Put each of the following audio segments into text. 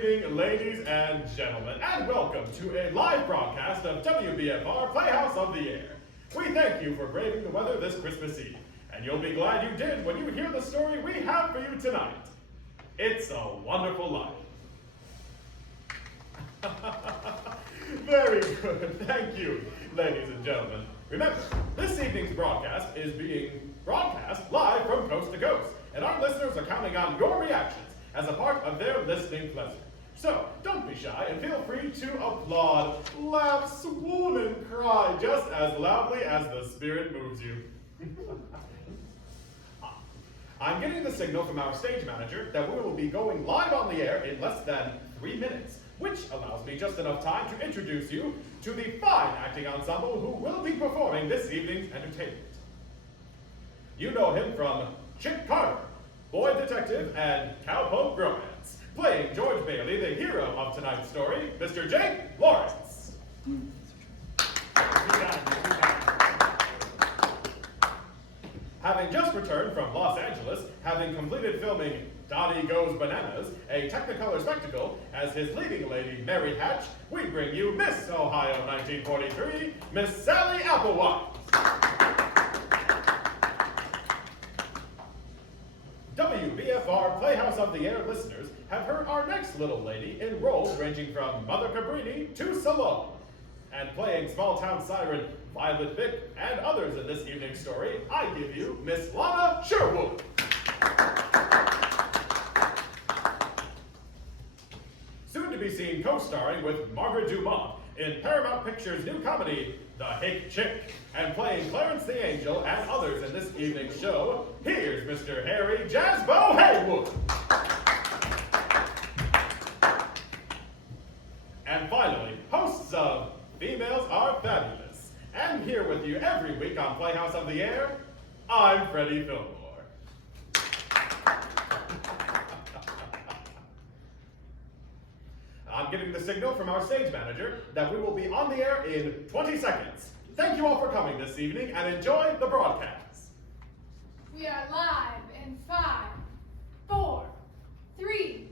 evening, ladies and gentlemen, and welcome to a live broadcast of WBFR Playhouse of the Air. We thank you for braving the weather this Christmas Eve, and you'll be glad you did when you hear the story we have for you tonight. It's a Wonderful Life. Very good, thank you, ladies and gentlemen. Remember, this evening's broadcast is being broadcast live from coast to coast, and our listeners are counting on your reactions as a part of their listening pleasure. So, don't be shy and feel free to applaud, laugh, swoon, and cry just as loudly as the spirit moves you. I'm getting the signal from our stage manager that we will be going live on the air in less than 3 minutes, which allows me just enough time to introduce you to the fine acting ensemble who will be performing this evening's entertainment. You know him from Chick Carter, Boy Detective, and Cowpoke Romance. Playing George Bailey, the hero of tonight's story, Mr. Jake Lawrence. Having just returned from Los Angeles, having completed filming Dottie Goes Bananas, a Technicolor spectacle, as his leading lady, Mary Hatch, we bring you Miss Ohio 1943, Miss Sally Applewhite. WBFR Playhouse of the Air listeners have heard our next little lady in roles ranging from Mother Cabrini to Salome. And playing small-town siren Violet Vick and others in this evening's story, I give you Miss Lana Sherwood. Soon to be seen co-starring with Margaret Dumont in Paramount Pictures' new comedy, The Hick Chick, and playing Clarence the Angel and others in this evening's show, here's Mr. Harry Jasbo Haywood. And finally, hosts of Females Are Fabulous. And here with you every week on Playhouse of the Air, I'm Freddie Fillmore. I'm getting the signal from our stage manager that we will be on the air in 20 seconds. Thank you all for coming this evening and enjoy the broadcast. We are live in 5, 4, 3.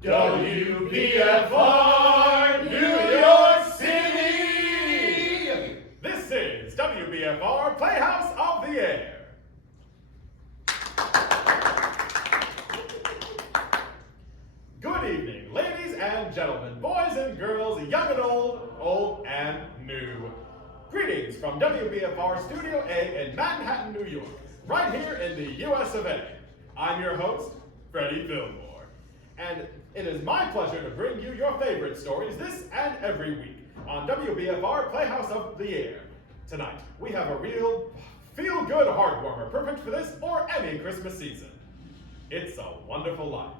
WBFR New York City! This is WBFR Playhouse of the Air. Good evening, ladies and gentlemen, boys and girls, young and old, old and new. Greetings from WBFR Studio A in Manhattan, New York, right here in the US of A. I'm your host, Freddie Fillmore. And it is my pleasure to bring you your favorite stories this and every week on WBFR Playhouse of the Air. Tonight, we have a real feel-good heartwarmer, perfect for this or any Christmas season. It's a Wonderful Life.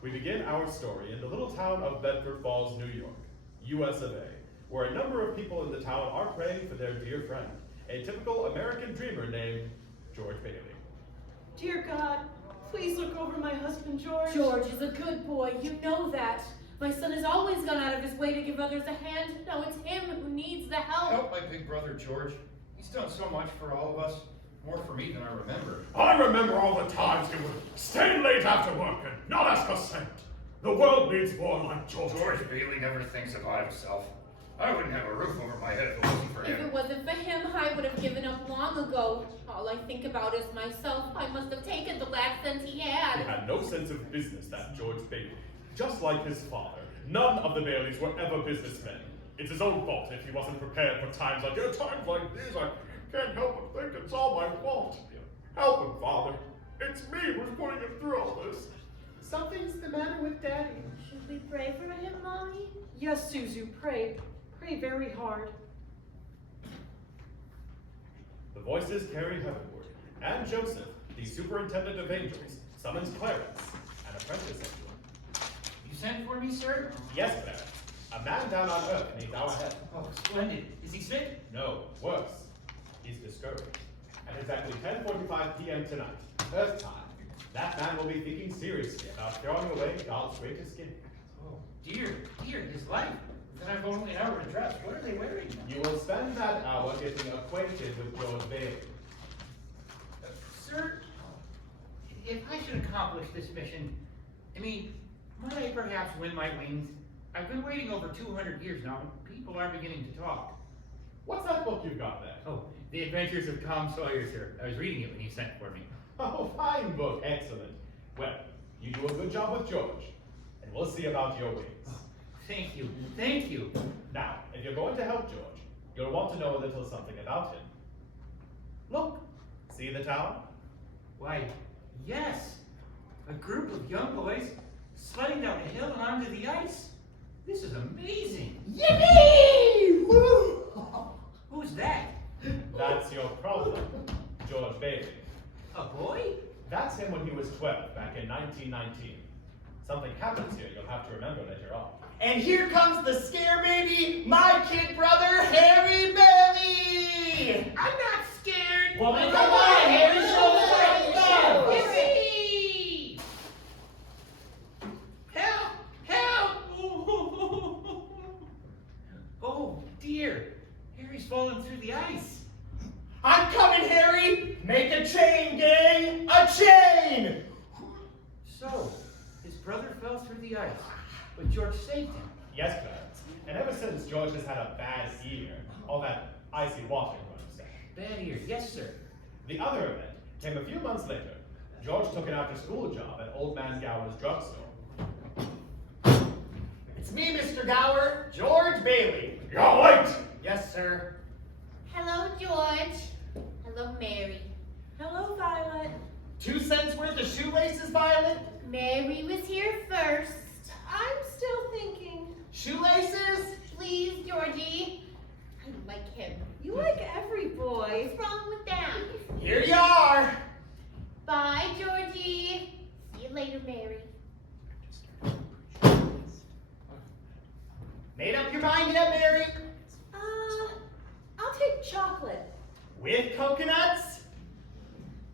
We begin our story in the little town of Bedford Falls, New York, US of A, where a number of people in the town are praying for their dear friend, a typical American dreamer named George Bailey. Dear God, please look over my husband, George. George is a good boy, you know that. My son has always gone out of his way to give others a hand. Now it's him who needs the help. Help my big brother, George. He's done so much for all of us. More for me than I remember. I remember all the times he would stay late after work and not ask a cent. The world needs more like George. George Bailey never thinks about himself. I wouldn't have a roof over my head if it wasn't for If him. it wasn't for him, I would have given up long ago. All I think about is myself. I must have taken the last cent he had. He had no sense of business, that George Bailey. Just like his father, none of the Baileys were ever businessmen. It's his own fault if he wasn't prepared for times like these. I can't help but think it's all my fault. Help him, Father. It's me who's putting him through all this. Something's the matter with Daddy. Should we pray for him, Mommy? Yes, Suzu, pray. Pray very hard. The voices carry heavenward, and Joseph, the superintendent of angels, summons Clarence, an apprentice angel. You sent for me, sir? Yes, Clarence. A man down on earth needs our help. Oh, splendid. Is he sick? No, worse. He's discouraged. At exactly 10:45 p.m. tonight, Earth time, that man will be thinking seriously about throwing away God's greatest gift. Oh, dear, his life. Then I've only an hour to dress. What are they wearing now? You will spend that hour getting acquainted with George Bailey. Sir, if I should accomplish this mission, I mean, might I perhaps win my wings? I've been waiting over 200 years now, and people are beginning to talk. What's that book you've got there? Oh, The Adventures of Tom Sawyer, sir. I was reading it when you sent for me. Oh, fine book, excellent. Well, you do a good job with George, and we'll see about your wings. Thank you, thank you. Now, if you're going to help George, you'll want to know a little something about him. Look, see the town? Why, yes, a group of young boys sledding down a hill and onto the ice. This is amazing. Yippee! Woo! Who's that? That's your problem, George Bailey. A boy? That's him when he was 12, back in 1919. Something happens here you'll have to remember later on. And here comes the scare baby, my kid brother, Harry Bailey! I'm not scared. Well, then come on, Harry, show us what you got. Yippee! Help! Help! Oh, dear. Harry's fallen through the ice. I'm coming, Harry! Make a chain, gang! A chain! So, his brother fell through the ice, but George saved him. Yes, Clarence. And ever since George has had a bad ear, all that icy water runs down. Bad ear, yes, sir. The other event came a few months later. George took an after-school job at Old Man Gower's drugstore. It's me, Mr. Gower, George Bailey. You're late! Yes, sir. Hello, George. Hello, Mary. Hello, Violet. 2 cents worth of shoelaces, Violet? Mary was here first. I'm still thinking. Shoelaces? Please, Georgie. I like him. You like every boy. What's wrong with that? Here you are. Bye, Georgie. See you later, Mary. Made up your mind yet, Mary? I'll take chocolate. With coconuts?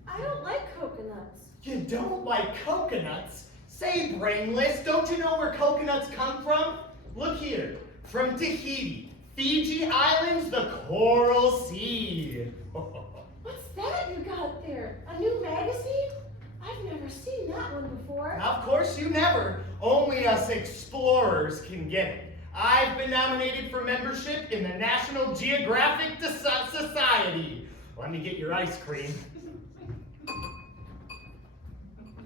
I don't like coconuts. You don't like coconuts? Say, brainless, don't you know where coconuts come from? Look here, from Tahiti, Fiji Islands, the Coral Sea. What's that you got there? A new magazine? I've never seen that one before. Of course you never. Only us explorers can get it. I've been nominated for membership in the National Geographic Society. Let me get your ice cream.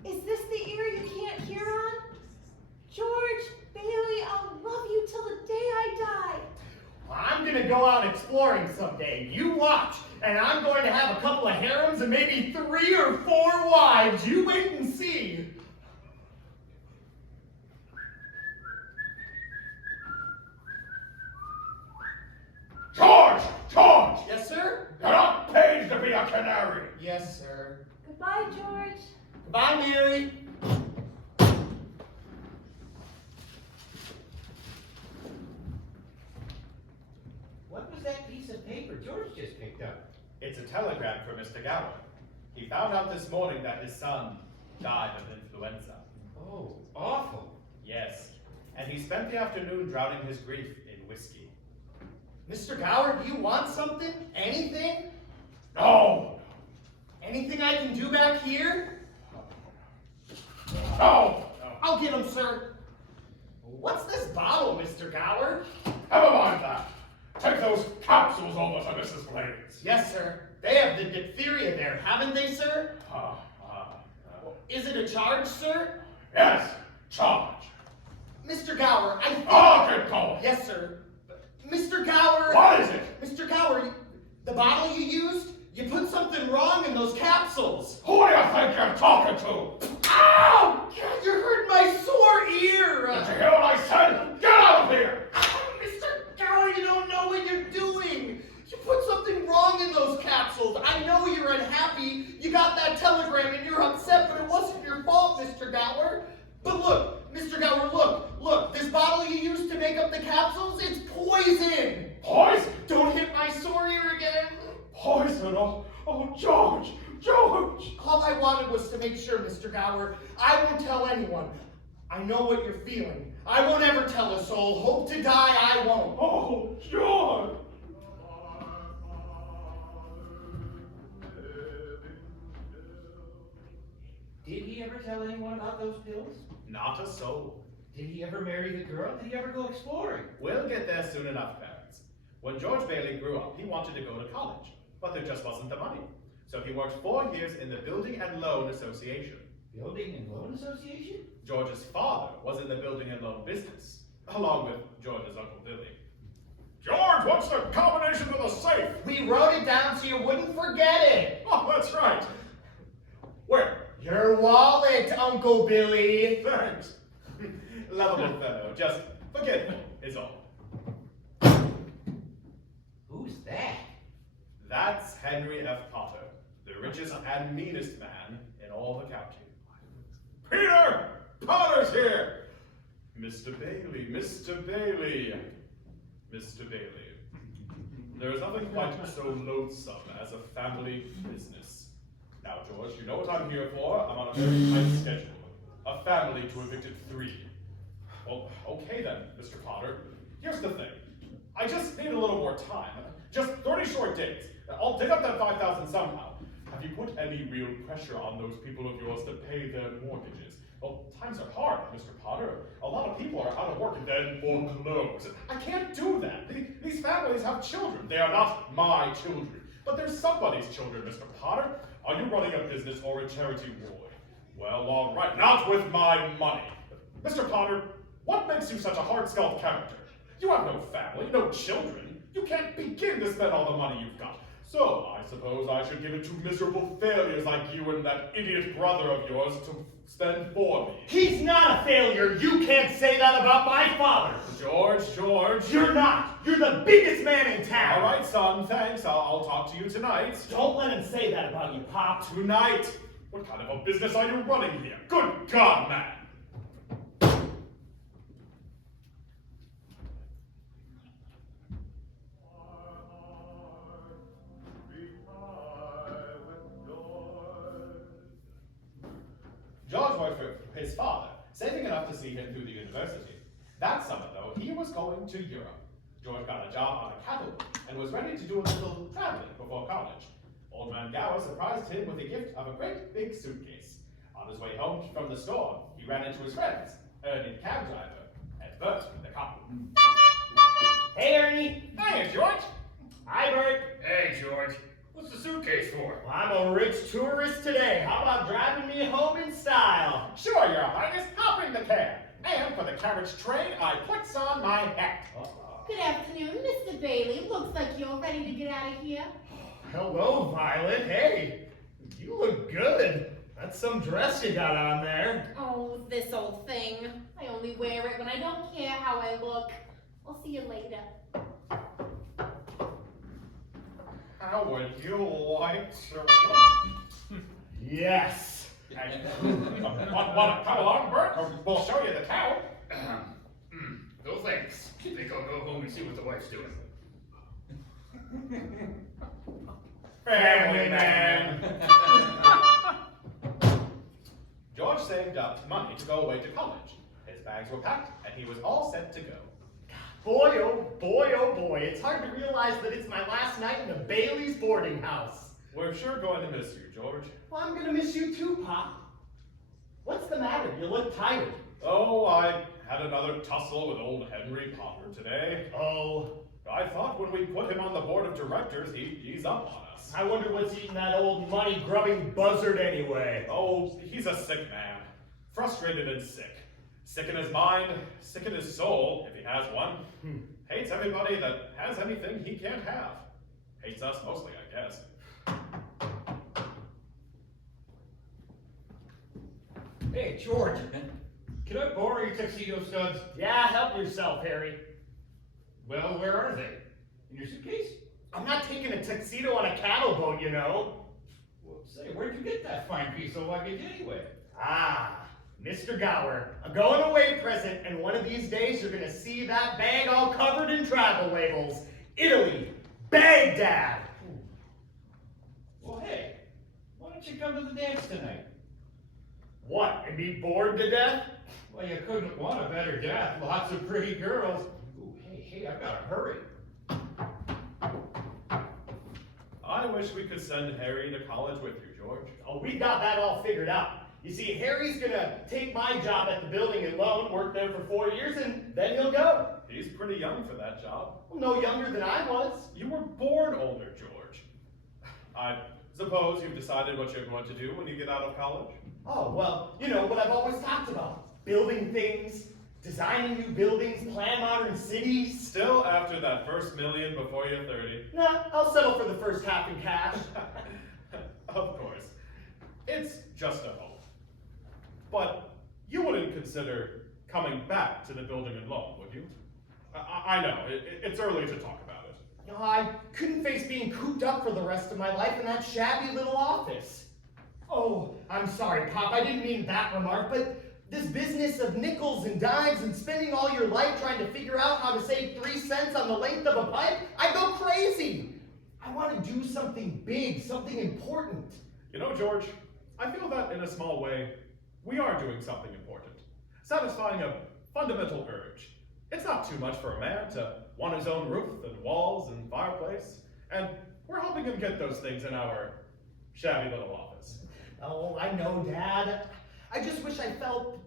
Is this the ear you can't hear on? George Bailey, I'll love you till the day I die. I'm gonna go out exploring someday. You watch. And I'm going to have a couple of harems and maybe 3 or 4 wives. You wait and see. George! George! Yes, sir? You're not paid to be a canary! Yes, sir. Goodbye, George. Goodbye, Mary. What was that piece of paper George just picked up? It's a telegram for Mr. Gower. He found out this morning that his son died of influenza. Oh, awful. Yes, and he spent the afternoon drowning his grief in whiskey. Mr. Gower, do you want something? Anything? No! Anything I can do back here? No! I'll get him, sir. What's this bottle, Mr. Gower? Never mind that. Take those capsules over to Mrs. Blades. Yes, sir. They have the diphtheria there, haven't they, sir? Is it a charge, sir? Yes, charge. Mr. Gower, I think... Oh, good call. Yes, sir. Mr. Gower... What is it? Mr. Gower, the bottle you used, you put something wrong in those capsules. Who do you think you're talking to? Ow! God, you hurt my sore ear! Did you hear what I said? Get out of here! Mr. Gower, you don't know what you're doing. You put something wrong in those capsules. I know you're unhappy. You got that telegram and you're upset, but it wasn't your fault, Mr. Gower. But look, Mr. Gower, look. This bottle you used to make up the capsules, it's poison. Poison? Don't hit my sore ear again. Poison? Oh, George! George! All I wanted was to make sure, Mr. Gower. I won't tell anyone. I know what you're feeling. I won't ever tell a soul. Hope to die, I won't. Oh, George! Did he ever tell anyone about those pills? Not a soul. Did he ever marry the girl? Did he ever go exploring? We'll get there soon enough, parents. When George Bailey grew up, he wanted to go to college, but there just wasn't the money. So he worked 4 years in the Building and Loan Association. Building and Loan Association? George's father was in the building and loan business, along with George's Uncle Billy. George, what's the combination to the safe? We wrote it down so you wouldn't forget it. Oh, that's right. Where? Your wallet, Uncle Billy. Thanks. Lovable fellow, just forgetful is all. Who's that? That's Henry F. Potter, the richest and meanest man in all the county. Peter! Potter's here! Mr. Bailey, Mr. Bailey, Mr. Bailey. There is nothing quite so loathsome as a family business. Now, George, you know what I'm here for. I'm on a very tight schedule. A family to evicted 3. Well, okay then, Mr. Potter. Here's the thing. I just need a little more time. Just 30 short days. I'll dig up that 5,000 somehow. Have you put any real pressure on those people of yours to pay their mortgages? Well, times are hard, Mr. Potter. A lot of people are out of work and then foreclosed. I can't do that. These families have children. They are not my children. But they're somebody's children, Mr. Potter. Are you running a business or a charity ward? Well, all right. Not with my money. Mr. Potter, what makes you such a hard-skulled character? You have no family, no children. You can't begin to spend all the money you've got. So, I suppose I should give it to miserable failures like you and that idiot brother of yours to spend for me. He's not a failure. You can't say that about my father. George. You're not. You're the biggest man in town. All right, son, thanks. I'll talk to you tonight. Don't let him say that about you, Pop. Tonight? What kind of a business are you running here? Good God, man! George worked for his father, saving enough to see him through the university. That summer, though, he was going to Europe. George got a job on a cattle boat and was ready to do a little traveling before college. Old man Gower surprised him with a gift of a great big suitcase. On his way home from the store, he ran into his friends, Ernie the cab driver, and Bert the cop. Hey, Ernie. Hiya, George. Hi, Bert. Hey, George. What's the suitcase for? Well, I'm a rich tourist today. How about driving me home in style? Sure, Your Highness. Hop in the cab. And for the carriage train, I puts on my hat. Good afternoon, Mr. Bailey. Looks like you're ready to get out of here. Hello, Violet. Hey, you look good. That's some dress you got on there. Oh, this old thing. I only wear it when I don't care how I look. I'll see you later. How would you like to? Yes. Want to come along, Bert? Or we'll show you the cow. No thanks. I think I'll go home and see what the wife's doing. Family man. George saved up money to go away to college. His bags were packed, and he was all set to go. Boy, oh boy, it's hard to realize that it's my last night in the Bailey's boarding house. We're sure going to miss you, George. Well, I'm gonna miss you too, Pop. What's the matter? You look tired. Oh, I had another tussle with old Henry Potter today. Oh, I thought when we put him on the board of directors, he'd ease up on us. I wonder what's eating that old money-grubbing buzzard anyway. Oh, he's a sick man. Frustrated and sick. Sick in his mind, sick in his soul, if he has one. Hates everybody that has anything he can't have. Hates us mostly, I guess. Hey, George. Can I borrow your tuxedo studs? Yeah, help yourself, Harry. Well, where are they? In your suitcase? I'm not taking a tuxedo on a cattle boat, you know. Well, say, where'd you get that fine piece of luggage anyway? Ah, Mr. Gower, a going away present, and one of these days you're gonna see that bag all covered in travel labels. Italy, Baghdad. Well, hey, why don't you come to the dance tonight? What, and be bored to death? Well, you couldn't want a better death. Lots of pretty girls. Ooh, hey, I've gotta hurry. I wish we could send Harry to college with you, George. Oh, we got that all figured out. You see, Harry's gonna take my job at the building and loan, work there for 4 years, and then he'll go. He's pretty young for that job. Well, no younger than I was. You were born older, George. I suppose you've decided what you're going to do when you get out of college? Oh, well, you know what I've always talked about. Building things, designing new buildings, plan modern cities. Still after that first million before you're 30? Nah, I'll settle for the first half in cash. Of course. It's just a hope. But you wouldn't consider coming back to the building and loan, would you? I know, it's early to talk about it. No, I couldn't face being cooped up for the rest of my life in that shabby little office. Oh, I'm sorry, Pop, I didn't mean that remark, but this business of nickels and dimes and spending all your life trying to figure out how to save 3 cents on the length of a pipe, I'd go crazy. I want to do something big, something important. You know, George, I feel that in a small way, we are doing something important, satisfying a fundamental urge. It's not too much for a man to want his own roof and walls and fireplace, and we're helping him get those things in our shabby little office. Oh, I know, Dad. I just wish I felt...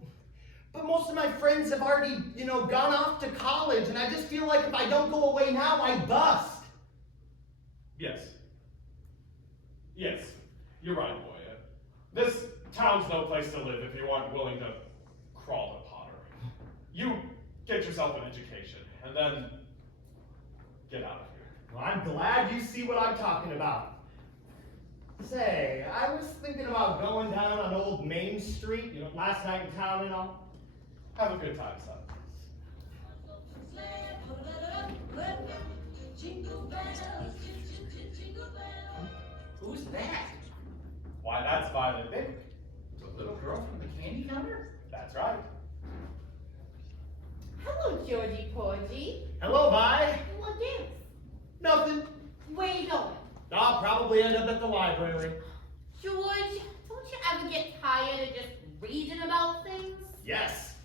But most of my friends have already, gone off to college, and I just feel like if I don't go away now, I bust. Yes. Yes, you're right, boy. This town's no place to live if you aren't willing to crawl to pottery. You get yourself an education, and then get out of here. Well, I'm glad you see what I'm talking about. Say, I was thinking about going down on old Main Street, last night in town and all. Have a good time, son. Who's that? Why, that's Violet Baker. The little girl from the candy counter? That's right. Hello, Georgie Porgy. Hello, Vi. What gives? Nothing. Where you going? I'll probably end up at the library. George, don't you ever get tired of just reading about things? Yes.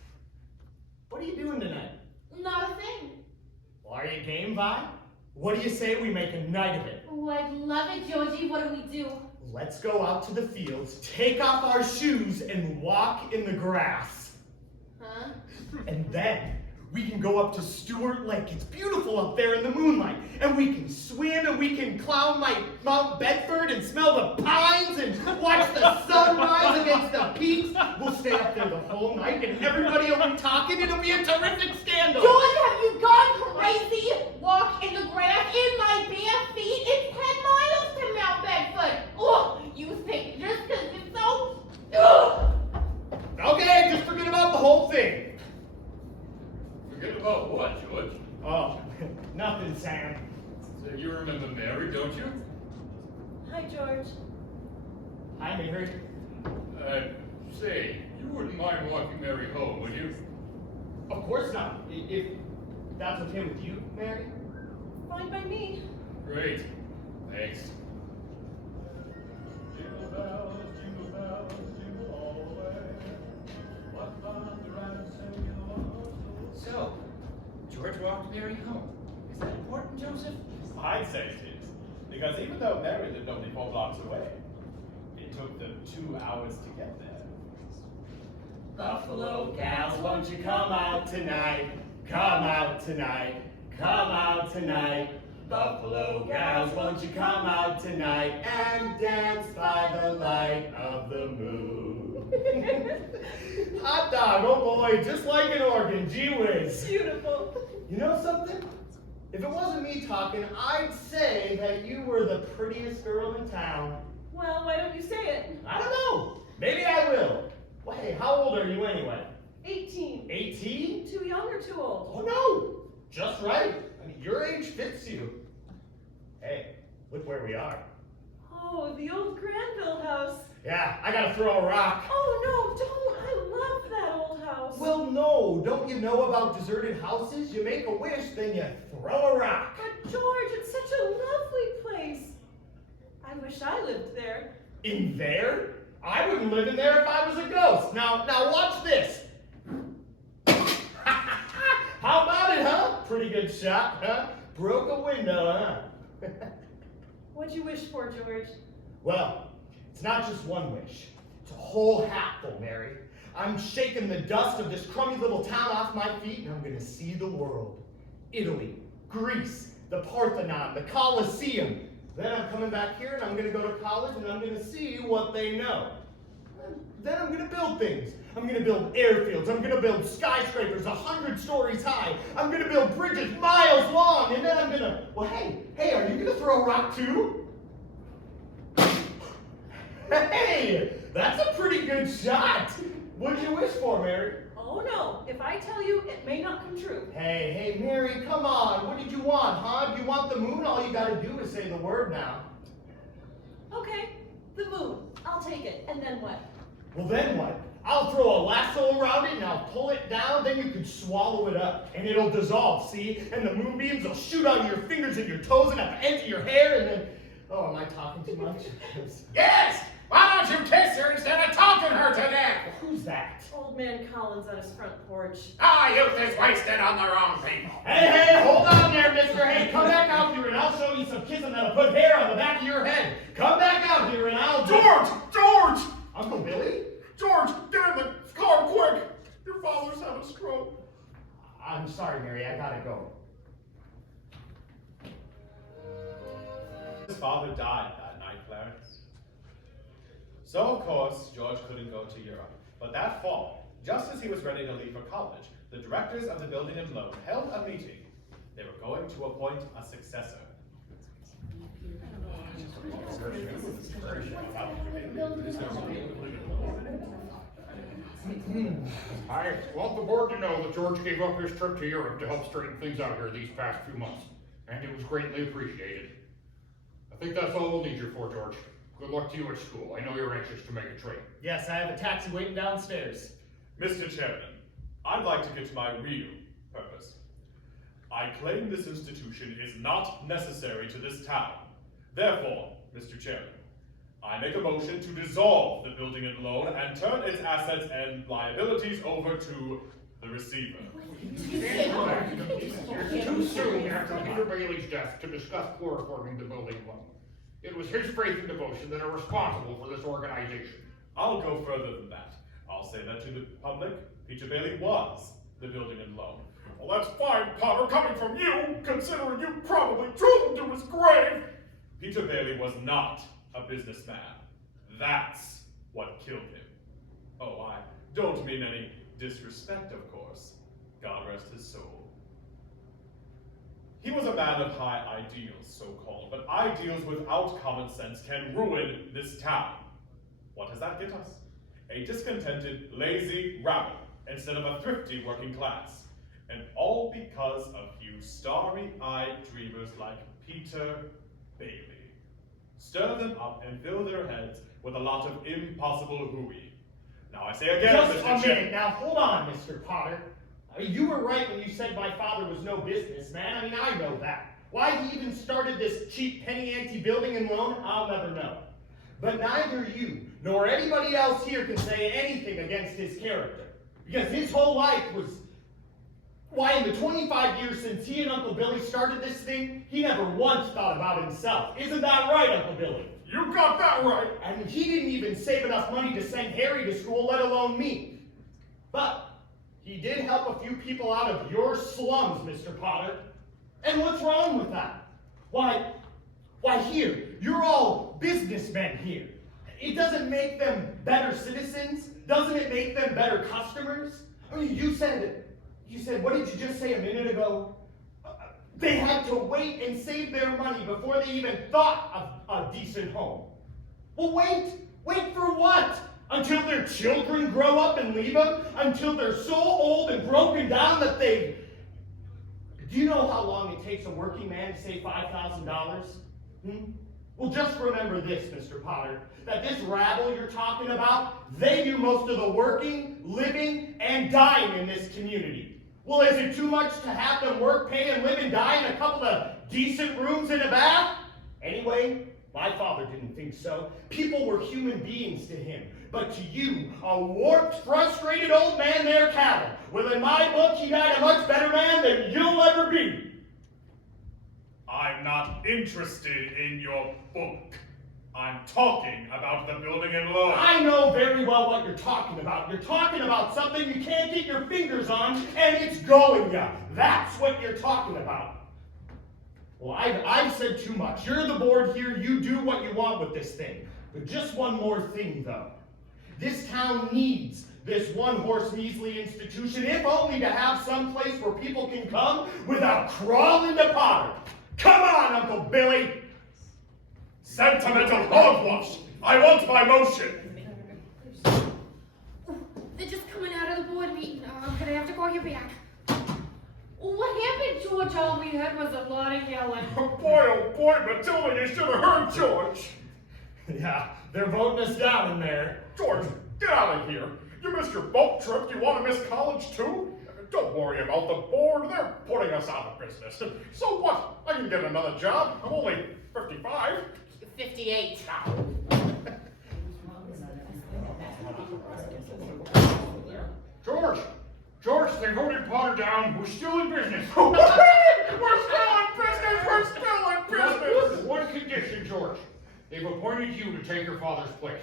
What are you doing tonight? Not a thing. Well, are you game, Vi? What do you say we make a night of it? Oh, I'd love it, Georgie. What do we do? Let's go out to the fields, take off our shoes, and walk in the grass. Huh? And then we can go up to Stewart Lake. It's beautiful up there in the moonlight. And we can swim and we can climb like Mount Bedford and smell the pines and watch the sun rise against the peaks. We'll stay up there the whole night and everybody will be talking. It'll be a terrific scandal. George, have you gone crazy? Walk in the grass in my bare feet? It's 10 miles to Mount Bedford. Oh, you think just because it's so... Ugh. Okay, just forget about the whole thing. Forget about what, George? Oh, nothing, Sam. So you remember Mary, don't you? Hi, George. Hi, Mary. Say, you wouldn't mind walking Mary home, would you? Of course not. If that's okay with you, Mary. Fine by me. Great. Thanks. Jingle bells, jingle all the way. What fun to ride and sing along. So, George walked Mary home. Is that important, Joseph? I'd say it is, because even though Mary lived only 4 blocks away, it took them 2 hours to get there. Buffalo gals, won't you come out tonight? Come out tonight. Come out tonight. Buffalo gals, won't you come out tonight and dance by the light of the moon? Hot dog, oh boy, just like an organ, gee whiz. Beautiful. You know something? If it wasn't me talking, I'd say that you were the prettiest girl in town. Well, why don't you say it? I don't know. Maybe I will. Well, hey, how old are you anyway? 18. 18? Too young or too old? Oh no, just right. I mean, your age fits you. Hey, look where we are. Oh, the old Granville house. Yeah, I gotta throw a rock. Oh, no, don't. I love that old house. Well, no, don't you know about deserted houses? You make a wish, then you throw a rock. But George, it's such a lovely place. I wish I lived there. In there? I wouldn't live in there if I was a ghost. Now watch this. How about it, huh? Pretty good shot, huh? Broke a window, huh? What'd you wish for, George? Well, it's not just one wish. It's a whole hatful, Mary. I'm shaking the dust of this crummy little town off my feet, and I'm gonna see the world. Italy, Greece, the Parthenon, the Colosseum. Then I'm coming back here, and I'm gonna go to college, and I'm gonna see what they know. Then I'm gonna build things. I'm gonna build airfields. I'm gonna build skyscrapers 100 stories high. I'm gonna build bridges miles long, and then I'm gonna, well, hey, are you gonna throw a rock too? Hey, that's a pretty good shot. What did you wish for, Mary? Oh no, if I tell you, it may not come true. Hey, Mary, come on. What did you want, huh? Do you want the moon? All you gotta do is say the word now. Okay, the moon. I'll take it. And then what? Well, then what? I'll throw a lasso around it and I'll pull it down, then you can swallow it up and it'll dissolve, see? And the moonbeams will shoot out of your fingers and your toes and at the ends of your hair and then, oh, am I talking too much? Yes! Why don't you kiss her instead of talking her to death? Who's that? Old man Collins on his front porch. Youth is wasted on the wrong people. Hey, hold on there, mister. Hey, come back out here and I'll show you some kissing that'll put hair on the back of your head. Come back out here and I'll... George! Uncle Billy? George, get in the car quick! Your father's had a stroke. I'm sorry, Mary, I gotta go. His father died that night, Clarence. So, of course, George couldn't go to Europe. But that fall, just as he was ready to leave for college, the directors of the building and loan held a meeting. They were going to appoint a successor. I want the board to know that George gave up his trip to Europe to help straighten things out here these past few months, and it was greatly appreciated. I think that's all we'll need you for, George. Good luck to you at school. I know you're anxious to make a trade. Yes, I have a taxi waiting downstairs. Mr. Chairman, I'd like to get to my real purpose. I claim this institution is not necessary to this town. Therefore, Mr. Chairman, I make a motion to dissolve the building and loan and turn its assets and liabilities over to the receiver. It's too soon after Peter Bailey's death to discuss chloroforming the building loan. It was his faith and devotion that are responsible for this organization. I'll go further than that. I'll say that to the public, Peter Bailey was the building and loan. Well, that's fine, Potter, coming from you, considering you probably drove him to his grave. Peter Bailey was not a businessman. That's what killed him. Oh, I don't mean any disrespect, of course. God rest his soul. He was a man of high ideals, so-called, but ideals without common sense can ruin this town. What does that get us? A discontented, lazy rabble instead of a thrifty working class. And all because a few starry-eyed dreamers like Peter Bailey. Stir them up and fill their heads with a lot of impossible hooey. Now I say again, Just Mr. a Chair- minute. Now, hold on, Mr. Potter. I mean, you were right when you said my father was no businessman. I mean, I know that. Why he even started this cheap penny ante building and loan, I'll never know. But neither you nor anybody else here can say anything against his character. Because his whole life was... Why, in the 25 years since he and Uncle Billy started this thing, he never once thought about himself. Isn't that right, Uncle Billy? You got that right! And he didn't even save enough money to send Harry to school, let alone me. But he did help a few people out of your slums, Mr. Potter. And what's wrong with that? Why here, you're all businessmen here. It doesn't make them better citizens? Doesn't it make them better customers? I mean, you said, what did you just say a minute ago? They had to wait and save their money before they even thought of a decent home. Well, wait for what? Until their children grow up and leave them? Until they're so old and broken down that they... Do you know how long it takes a working man to save $5,000? Well, just remember this, Mr. Potter, that this rabble you're talking about, they do most of the working, living, and dying in this community. Well, is it too much to have them work, pay, and live and die in a couple of decent rooms and a bath? Anyway, my father didn't think so. People were human beings to him. But to you, a warped, frustrated old man, they're cattle. Well, in my book, he died a much better man than you'll ever be. I'm not interested in your book. I'm talking about the building in Lowe. I know very well what you're talking about. You're talking about something you can't get your fingers on, and it's going ya. That's what you're talking about. Well, I've said too much. You're the board here. You do what you want with this thing. But just one more thing, though. This town needs this one-horse measly institution, if only to have some place where people can come without crawling to Potter. Come on, Uncle Billy! Sentimental hogwash! I want my motion! They're just coming out of the board meeting. I'm gonna have to call you back. What happened, George? All we heard was a lot of yelling. Oh boy, Matilda, you should have heard George! Yeah, they're voting us down in there. George, get out of here. You missed your boat trip. You want to miss college too? Don't worry about the board. They're putting us out of business. So what? I can get another job. I'm only 55. 58. George, they voted Potter down. We're still in business. We're still in business. We're still in business. With one condition, George. They've appointed you to take your father's place.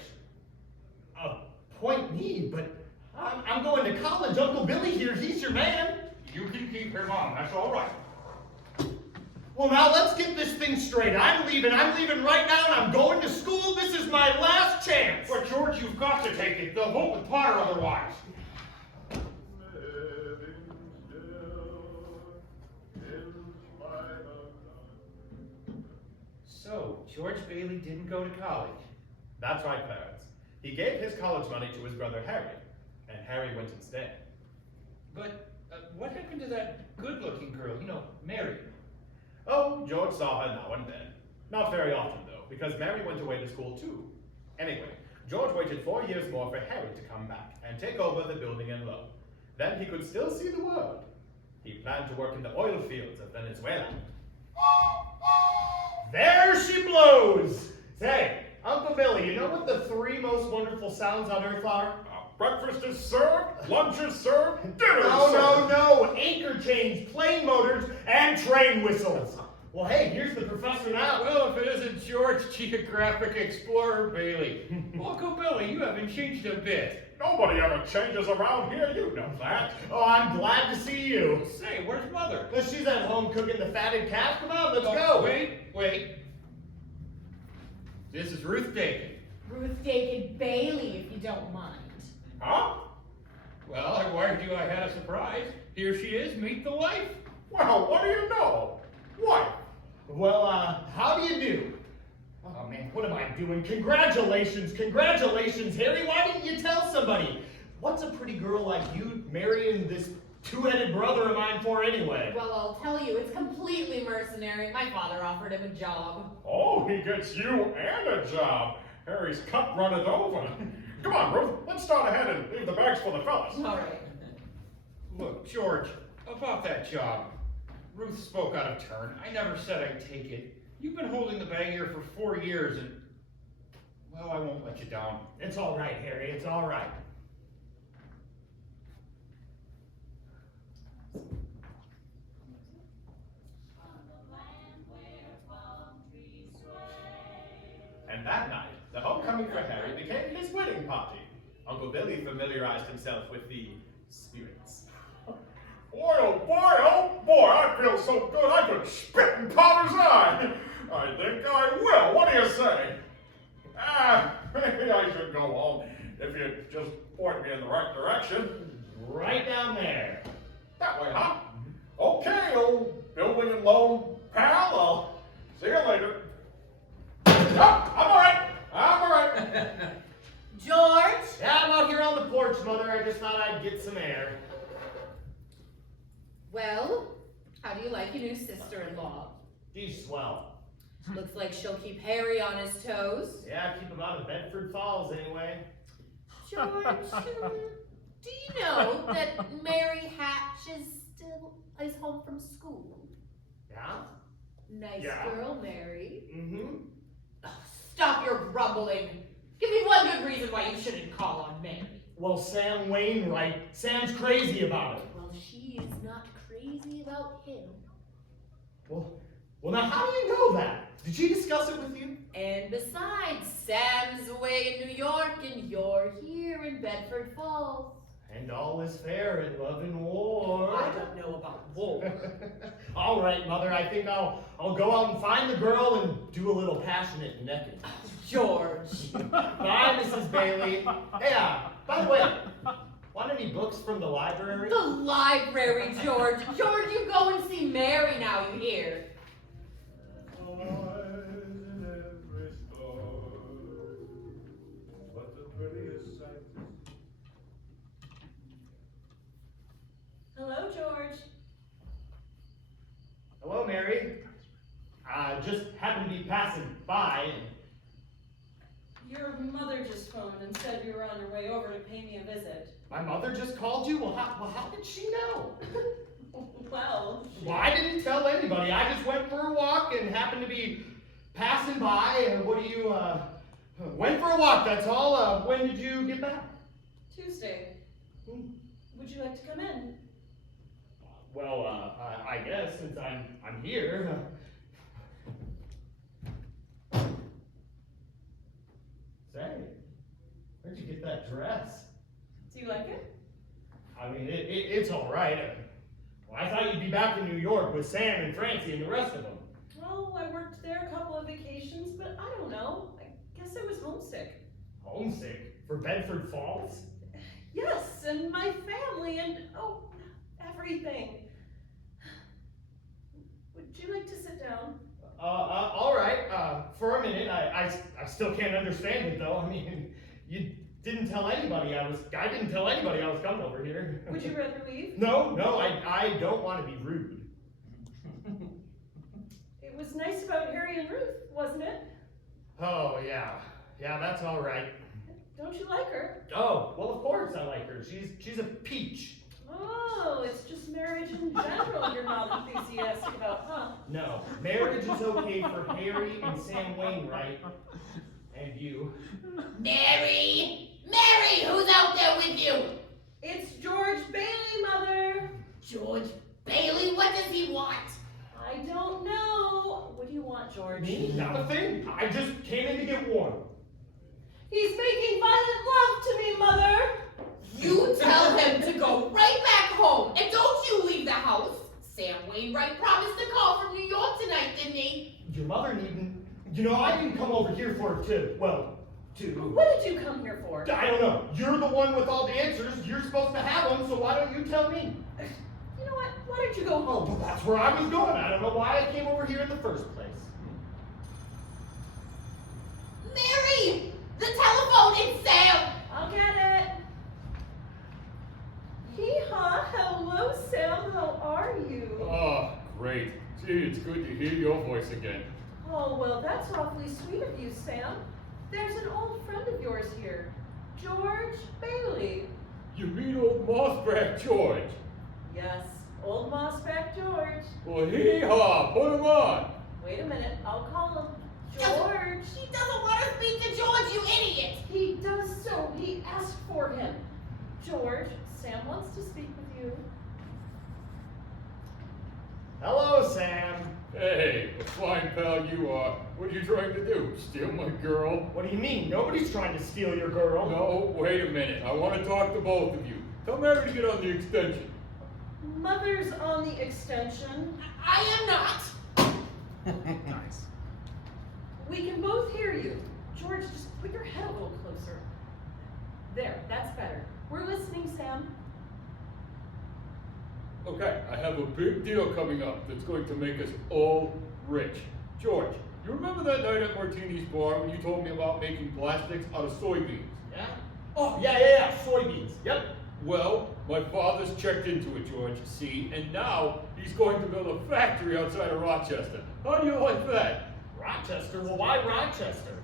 Point me, but I'm going to college. Uncle Billy here, he's your man. You can keep him on. That's all right. Well, now let's get this thing straight. I'm leaving right now, and I'm going to school. This is my last chance. But George, you've got to take it. They'll vote with Potter otherwise. So, George Bailey didn't go to college. That's right, Clarence. He gave his college money to his brother Harry, and Harry went instead. But what happened to that good-looking girl, Mary? Oh, George saw her now and then. Not very often, though, because Mary went away to school too. Anyway, George waited 4 years more for Harry to come back and take over the building in Lowe. Then he could still see the world. He planned to work in the oil fields of Venezuela. There she blows. Say, Uncle Billy, you know what the 3 most wonderful sounds on earth are? Breakfast is served, lunch is served, dinner is served. No. Anchor chains, plane motors, and train whistles. Well, hey, here's the professor now. Well, if it isn't George Geographic Explorer Bailey. Uncle Billy, you haven't changed a bit. Nobody ever changes around here, you know that. Oh, I'm glad to see you. Say, where's Mother? Well, she's at home cooking the fatted calf. Come on, let's Oh, go. Wait. This is Ruth Dakin. Ruth Dakin Bailey, if you don't mind. Huh? Well, I wired you I had a surprise. Here she is, meet the wife. Well, what do you know? What? Well, how do you do? Oh man, what am I doing? Congratulations, Harry. Why didn't you tell somebody? What's a pretty girl like you marrying this two-headed brother of mine for anyway? Well, I'll tell you, it's completely mercenary. My father offered him a job. Oh, he gets you and a job. Harry's cup runneth over. Come on, Ruth, let's start ahead and leave the bags for the fellas. All right. Look, George, about that job. Ruth spoke out of turn. I never said I'd take it. You've been holding the bag here for 4 years and, well, I won't let you down. It's all right, Harry, it's all right. And that night, the homecoming for Harry became his wedding party. Uncle Billy familiarized himself with the spirits. Oh boy, I feel so good I could spit in Potter's eye. I think I will. What do you say? Maybe I should go home if you just point me in the right direction. Right down there. That way, huh? Okay, old building and loan pal. I'll see you later. Oh, I'm all right. George? Yeah, I'm out here on the porch, Mother. I just thought I'd get some air. Well, how do you like your new sister-in-law? She's swell. Looks like she'll keep Harry on his toes. Yeah, keep him out of Bedford Falls anyway. George, do you know that Mary Hatch is home from school? Yeah? Nice Yeah. girl, Mary. Mm-hmm. Oh, stop your grumbling. Give me one good reason why you shouldn't call on Mary. Well, Sam Wainwright. Sam's crazy about it. Well, she is not crazy about him. Well, Well, now how do you know that? Did she discuss it with you? And besides, Sam's away in New York and you're here in Bedford Falls. And all is fair in love and war. I don't know about war. All right, Mother, I think I'll go out and find the girl and do a little passionate necking. George. Bye, Mrs. Bailey. Hey, by the way, want any books from the library? The library, George. George, you go and see Mary now, you hear? Hello, George. Hello, Mary. Just happened to be passing by. Your mother just phoned and said you were on your way over to pay me a visit. My mother just called you? Well, how did she know? Well, I didn't tell anybody. I just went for a walk and happened to be passing by. Went for a walk, that's all. When did you get back? Tuesday. Would you like to come in? Well, I guess since I'm here. Say, where'd you get that dress? Do you like it? I mean, it's all right. Well, I thought you'd be back in New York with Sam and Francie and the rest of them. Well, I worked there a couple of vacations, but I don't know. I guess I was homesick. Homesick? For Bedford Falls? Yes, and my family and, everything. Would you like to sit down? All right. For a minute, I still can't understand it though. I mean, you didn't tell anybody I didn't tell anybody I was coming over here. Would you rather leave? No, I don't want to be rude. It was nice about Harry and Ruth, wasn't it? Oh, yeah, that's all right. Don't you like her? Oh, well, of course I like her. She's a peach. Oh, it's just marriage in general you're not enthusiastic about, huh? No, marriage is okay for Harry and Sam Wainwright. And you. Mary! Mary, who's out there with you? It's George Bailey, Mother. George Bailey, what does he want? I don't know. What do you want, George? Me? Nothing. I just came in to get warm. He's making violent love to me, Mother. You tell him to go right back home, and don't you leave the house. Sam Wainwright promised to call from New York tonight, didn't he? Your mother needn't. I didn't come over here for to. What did you come here for? I don't know. You're the one with all the answers. You're supposed to have them, so why don't you tell me? You know what? Why don't you go Oh, home? well, that's where I was going. I don't know why I came over here in the first place. Mary! The telephone, it's Sam! I'll get it. Hee-haw, hello, Sam. How are you? Oh, great. Gee, it's good to hear your voice again. Oh, well, that's awfully sweet of you, Sam. There's an old friend of yours here, George Bailey. You mean old Mossback George? Yes, old Mossback George. Well, hee-haw, put him on. Wait a minute, I'll call him. George. He doesn't want to speak to George, you idiot! He does so. He asked for him. George, Sam wants to speak with you. Hello, Sam. Hey, a fine pal you are. What are you trying to do? Steal my girl? What do you mean? Nobody's trying to steal your girl. No, wait a minute. I want to talk to both of you. Tell Mary to get on the extension. Mother's on the extension. I am not. Nice. We can both hear you. George, just put your head a little closer. There, that's better. We're listening, Sam. Okay, I have a big deal coming up that's going to make us all rich. George, you remember that night at Martini's bar when you told me about making plastics out of soybeans? Yeah? Oh, yeah. Soybeans. Yep. Well, my father's checked into it, George, see, and now he's going to build a factory outside of Rochester. How do you like that? Rochester? Well, why Rochester?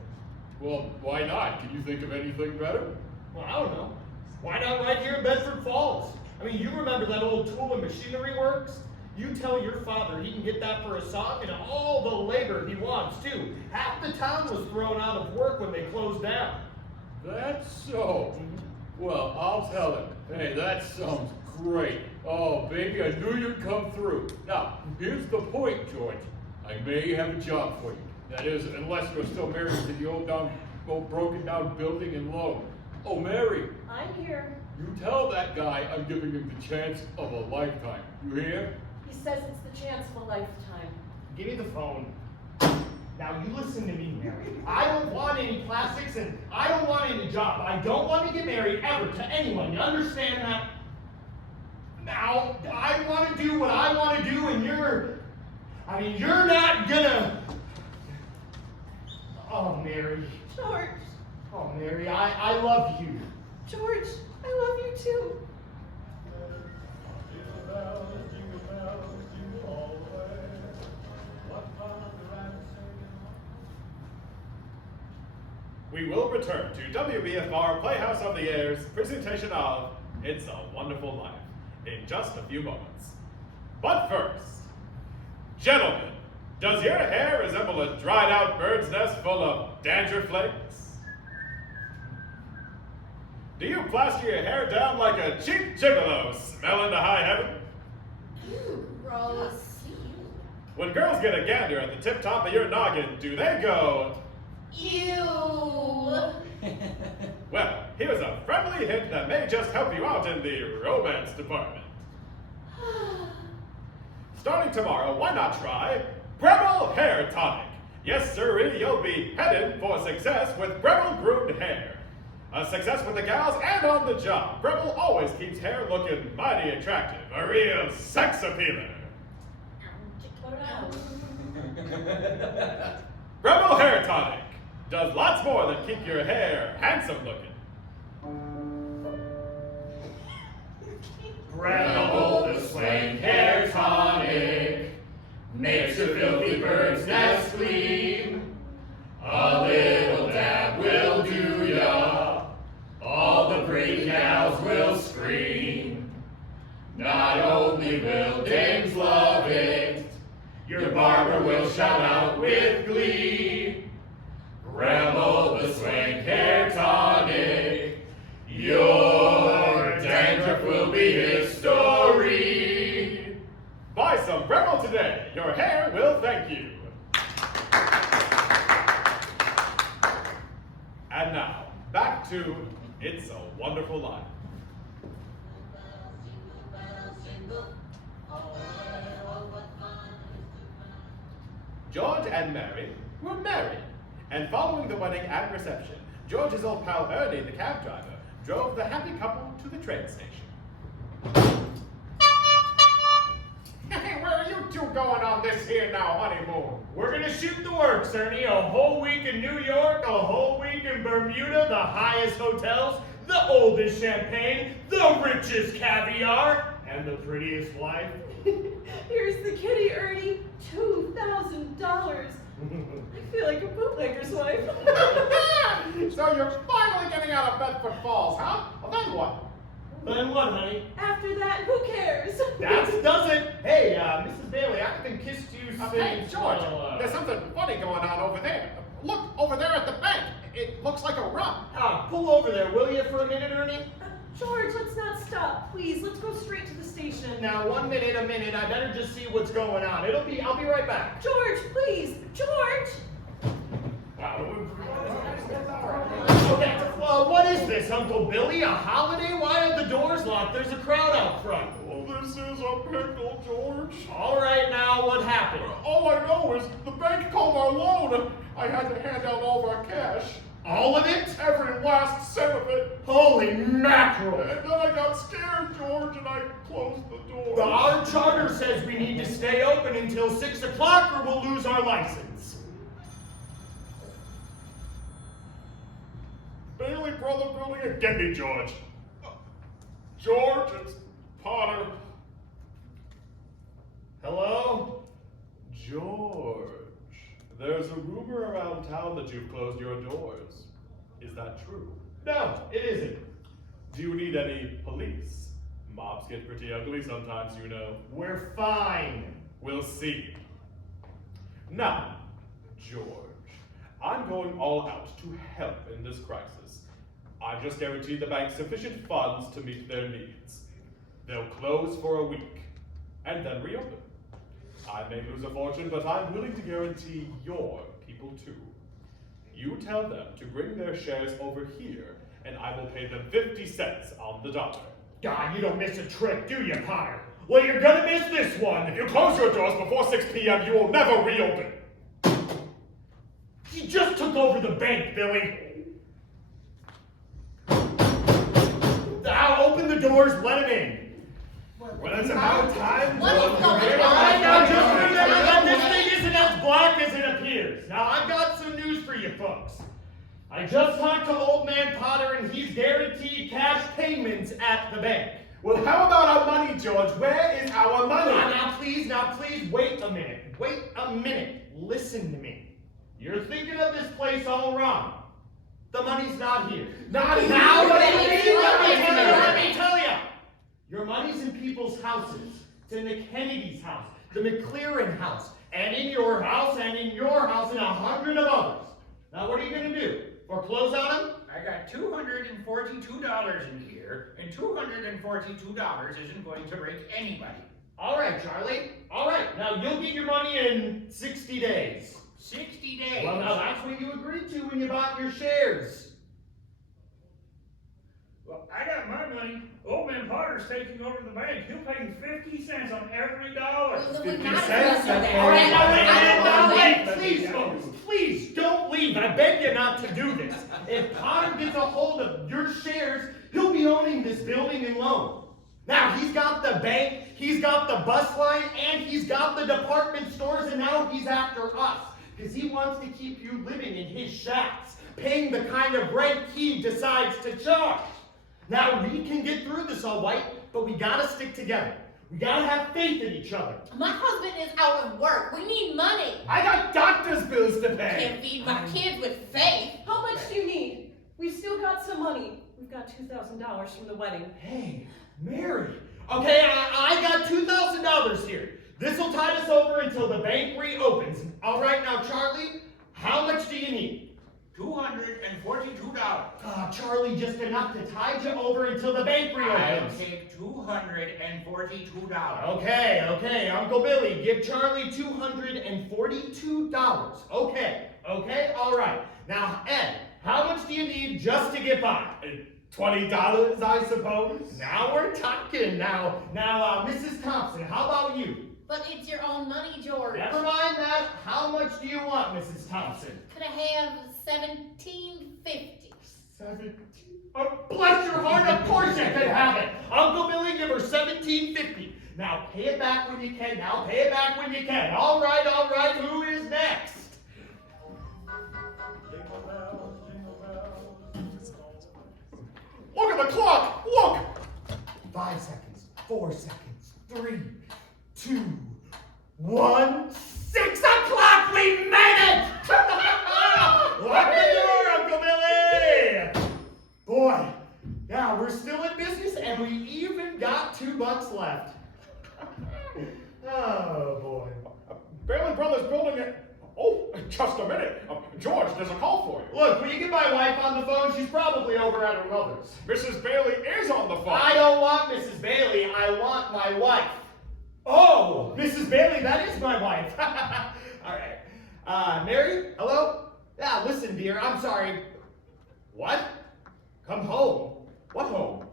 Well, why not? Can you think of anything better? Well, I don't know. Why not right here in Bedford Falls? I mean, you remember that old tool and machinery works? You tell your father he can get that for a song and all the labor he wants, too. Half the town was thrown out of work when they closed down. That's so. Well, I'll tell him. Hey, that sounds great. Oh, baby, I knew you'd come through. Now, here's the point, George. I may have a job for you. That is, unless you're still married to the old broken down building in Lowe. Oh, Mary, I'm here. you tell that guy I'm giving him the chance of a lifetime. You hear? He says it's the chance of a lifetime. Give me the phone. Now you listen to me, Mary. I don't want any plastics and I don't want any job. I don't want to get married ever to anyone. You understand that? Now, I want to do what I want to do and you're not gonna... Oh, Mary. George, Oh, Mary, I love you. George, I love you too. We will return to WBFR Playhouse of the Air's presentation of It's a Wonderful Life in just a few moments. But first, gentlemen, does your hair resemble a dried out bird's nest full of dandruff flakes? Do you plaster your hair down like a cheap gigolo smelling to high heaven? Ew, gross. When girls get a gander at the tip top of your noggin, do they go, Ew. well, here's a friendly hint that may just help you out in the romance department. Starting tomorrow, why not try Breville Hair Tonic? Yes, sirree, you'll be headed for success with Breville groomed hair. A success with the gals and on the job. Breville always keeps hair looking mighty attractive. A real sex appealer. Breville Hair Tonic does lots more than keep your hair handsome looking. Breville the Swank Hair Tonic makes your filthy bird's nest clean. A little dab will do ya. All the pretty gals will scream. Not only will dames love it, your barber will shout out with glee. Breville the Swank Hair Tonic, your dandruff will be history. Buy some Breville today. Your hair will thank you. And now, back to It's a Wonderful Life. George and Mary were married, and following the wedding and reception, George's old pal Ernie, the cab driver, drove the happy couple to the train station. Hey, where are you two going on this here now honeymoon? We're gonna shoot the works, Ernie. A whole week in New York, a whole week in Bermuda, the highest hotels, the oldest champagne, the richest caviar, and the prettiest wife. Here's the kitty, Ernie. $2,000. I feel like a bootlegger's wife. So you're finally getting out of Bedford Falls, huh? Well, then what? Then what, honey? After that, who cares? That doesn't. Hey, Mrs. Bailey, I haven't kissed you since. Hey, George, there's something funny going on over there. Look, over there at the bank. It looks like a run. Pull over there, will you, for a minute, Ernie? George, let's not stop. Please, let's go straight to the station. Now, a minute. I better just see what's going on. I'll be right back. George, please. George! Okay, what is this, Uncle Billy? A holiday? Why are the doors locked? There's a crowd out front. Oh, this is a pickle, George. All right, now, what happened? All I know is the bank called our loan. I had to hand out all of our cash. All of it? Every last cent of it. Holy mackerel! And then I got scared, George, and I closed the door. Our charter says we need to stay open until 6 o'clock or we'll lose our license. Bailey Brother Building, get me, George. George, it's Potter. Hello? George, there's a rumor around town that you've closed your doors. Is that true? No, it isn't. Do you need any police? Mobs get pretty ugly sometimes, you know. We're fine. We'll see. Now, George, I'm going all out to help in this crisis. I've just guaranteed the bank sufficient funds to meet their needs. They'll close for a week and then reopen. I may lose a fortune, but I'm willing to guarantee your people too. You tell them to bring their shares over here, and I will pay them 50 cents on the dollar. God, you don't miss a trick, do you, Potter? Well, you're gonna miss this one. If you close your doors before 6 p.m., you will never reopen. He just took over the bank, Billy. Now open the doors, let him in. Well, it's about time. What is going All on? right, now just remember that this thing isn't as black as it appears. Now, I've got some news for you folks. I just talked to Old Man Potter, and he's guaranteed cash payments at the bank. Well, how about our money, George? Where is our money? Now, please, wait a minute. Wait a minute. Listen to me. You're thinking of this place all wrong. The money's not here. Not here. Now, What what do do you you mean? mean? Let me tell you. Your money's in people's houses. It's in the Kennedy's house, the McLaren house, and in your house, and in your house, and 100 of others. Now, what are you going to do? Foreclose on them? I got $242 in here, and $242 isn't going to break anybody. All right, Charlie. All right. Now, you'll get your money in 60 days. 60 days. Well, now that's what you agreed to when you bought your shares. Well, I got my money. Old Man Potter's taking over the bank. He'll pay me 50 cents on every dollar. Well, 50 not cents? because of that. All right, now, Wait, wait, please, folks, please don't leave. I beg you not to do this. If Potter gets a hold of your shares, he'll be owning this building and loan. Now, he's got the bank, he's got the bus line, and he's got the department stores, and now he's after us. Because he wants to keep you living in his shacks, paying the kind of rent he decides to charge. Now, we can get through this all right, but we gotta stick together. We gotta have faith in each other. My husband is out of work. We need money. I got doctor's bills to pay. Can't feed my kids with faith. How much do you need? We've still got some money. We've got $2,000 from the wedding. Hey, Mary. Okay, I got $2,000 here. This'll tide us over until the bank reopens. All right, now, Charlie, how much do you need? $242. Charlie, just enough to tide you over until the bank I'll reopens. take $242. Okay, Uncle Billy, give Charlie $242. Okay, all right. Now, Ed, how much do you need just to get by? $20, I suppose. Now we're talking. Now, Mrs. Thompson, how about you? But it's your own money, George. Never mind that. How much do you want, Mrs. Thompson? Could I have $17.50? 17. Oh, bless your heart, of course you can have it. Uncle Billy, give her $17.50. Now pay it back when you can. All right. Who is next? Look at the clock. Look. 5 seconds. 4 seconds. 3, 2, 1. 6 o'clock. We made it. Lock the door, Uncle Billy. Boy, yeah, we're still in business, and we even got $2 left. Oh boy. Bailey Brothers building it. Oh, just a minute. George, there's a call for you. Look, will you get my wife on the phone? She's probably over at her mother's. Mrs. Bailey is on the phone. I don't want Mrs. Bailey. I want my wife. Oh, Mrs. Bailey, that is my wife. All right. Mary, hello? Yeah, listen, dear, I'm sorry. What? Come home? What home?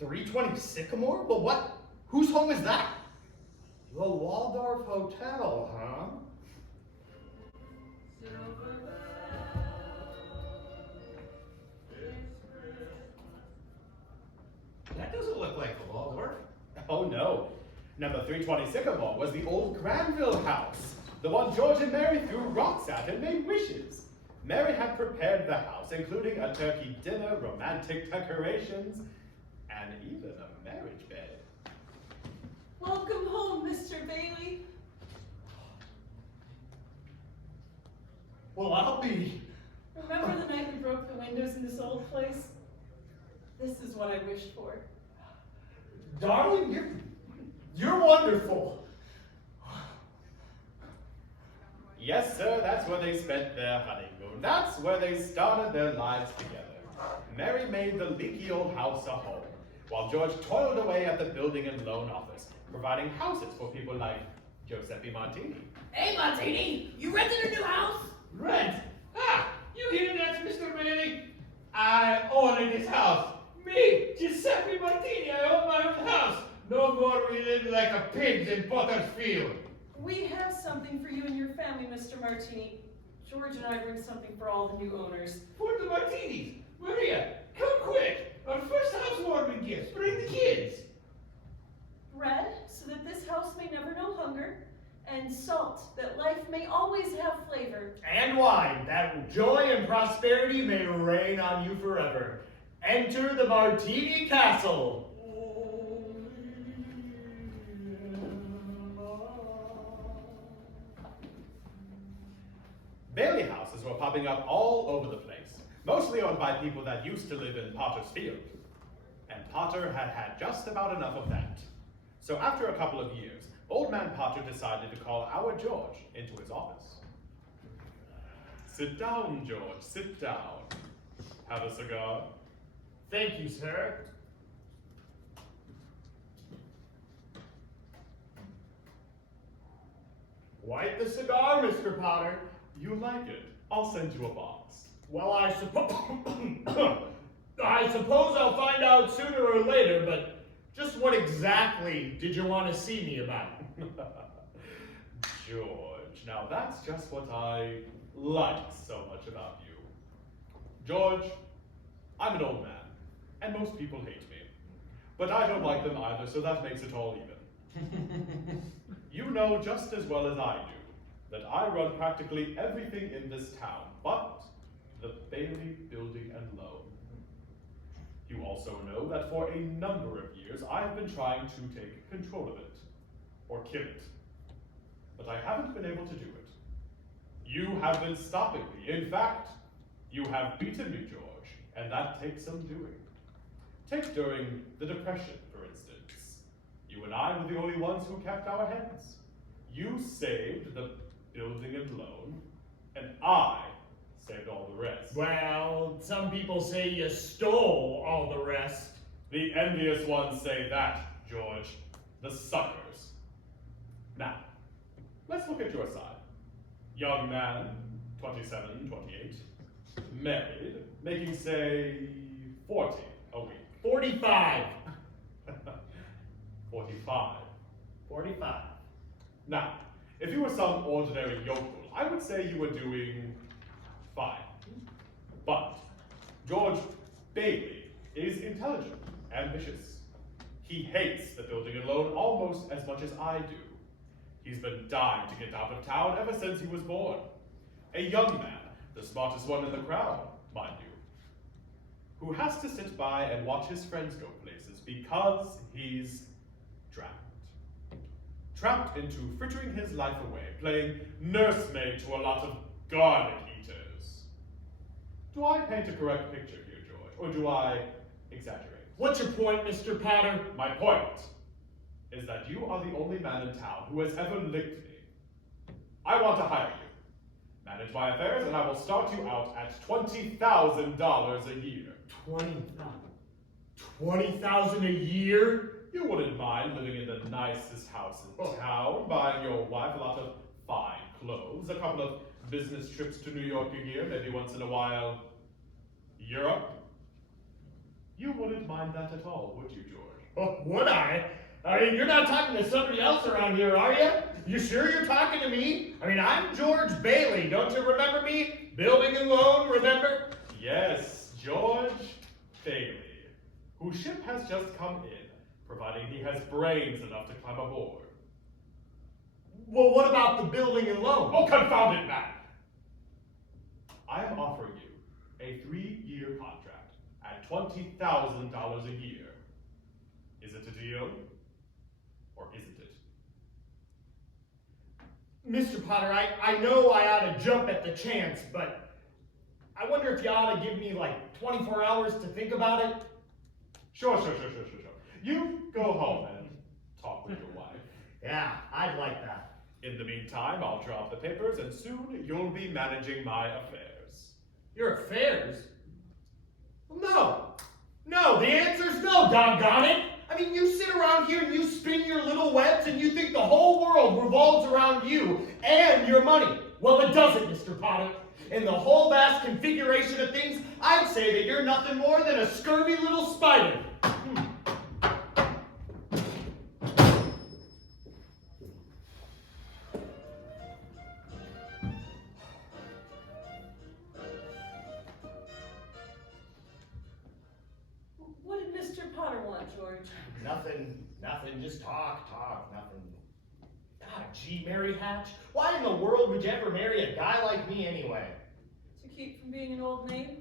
320 Sycamore? Well, what? Whose home is that? The Waldorf Hotel, huh? That doesn't look like the Waldorf. Oh no. Number 320 Sycamore was the old Granville house. The one George and Mary threw rocks at and made wishes. Mary had prepared the house, including a turkey dinner, romantic decorations, and even a marriage bed. Welcome home, Mr. Bailey. Well, I'll be. Remember the night we broke the windows in this old place? This is what I wished for. Darling, you're wonderful. Yes, sir, that's where they spent their honeymoon. That's where they started their lives together. Mary made the leaky old house a home, while George toiled away at the building and loan office, providing houses for people like Giuseppe Martini. Hey, Martini, you rented a new house? Rent? Ah, you hear that, Mr. Bailey? I own this house. Me, Giuseppe Martini, I own my own house. No more we live like a pigs in Potter's field. We have something for you and your family, Mr. Martini. George and I bring something for all the new owners. For the Martinis. Maria, come quick. Our first housewarming gift. Bring the kids. Bread, so that this house may never know hunger, and salt, that life may always have flavor. And wine, that joy and prosperity may reign on you forever. Enter the Martini Castle. Bailey houses were popping up all over the place, mostly owned by people that used to live in Potter's Field. And Potter had had just about enough of that. So after a couple of years, Old Man Potter decided to call our George into his office. Sit down, George, sit down. Have a cigar? Thank you, sir. Light the cigar, Mr. Potter. You like it? I'll send you a box. Well, I suppose I'll find out sooner or later, but just what exactly did you want to see me about? George, now that's just what I like so much about you. George, I'm an old man, and most people hate me. But I don't like them either, so that makes it all even. You know just as well as I do that I run practically everything in this town, but the Bailey Building and Loan. You also know that for a number of years I've been trying to take control of it, or kill it. But I haven't been able to do it. You have been stopping me. In fact, you have beaten me, George, and that takes some doing. Take during the Depression, for instance. You and I were the only ones who kept our heads. You saved the building and loan, and I saved all the rest. Well, some people say you stole all the rest. The envious ones say that, George. The suckers. Now, let's look at your side. Young man, 27, 28, married, making, say, 40 a week. 45. 45. 45. Now, if you were some ordinary yokel, I would say you were doing fine. But George Bailey is intelligent, ambitious. He hates the building and loan almost as much as I do. He's been dying to get out of town ever since he was born. A young man, the smartest one in the crowd, mind you, who has to sit by and watch his friends go places because he's trapped. Trapped into frittering his life away, playing nursemaid to a lot of garlic eaters. Do I paint a correct picture here, George, or do I exaggerate? What's your point, Mr. Potter? My point is that you are the only man in town who has ever licked me. I want to hire you. Manage my affairs, and I will start you out at $20,000 a year. 20,000 a year? You wouldn't mind living in the nicest house in town, buying your wife a lot of fine clothes, a couple of business trips to New York a year, maybe once in a while, Europe. You wouldn't mind that at all, would you, George? Oh, would I? I mean, you're not talking to somebody else around here, are you? You sure you're talking to me? I mean, I'm George Bailey. Don't you remember me? Building and loan, remember? Yes, George Bailey, whose ship has just come in, providing he has brains enough to climb aboard. Well, what about the building and loan? Oh, confound it, man! I am offering you a 3-year contract at $20,000 a year. Is it a deal? Or isn't it? Mr. Potter, I know I ought to jump at the chance, but I wonder if you ought to give me like 24 hours to think about it. Sure. You go home and talk with your wife. Yeah, I'd like that. In the meantime, I'll draw up the papers, and soon you'll be managing my affairs. Your affairs? Well, no. No, the answer's no, doggone it. I mean, you sit around here and you spin your little webs and you think the whole world revolves around you and your money. Well, it doesn't, Mr. Potter. In the whole vast configuration of things, I'd say that you're nothing more than a scurvy little spider. What did Mr. Potter want, George? Nothing, just talk, nothing. God, gee, Mary Hatch, why in the world would you ever marry a guy like me anyway? To keep from being an old maid?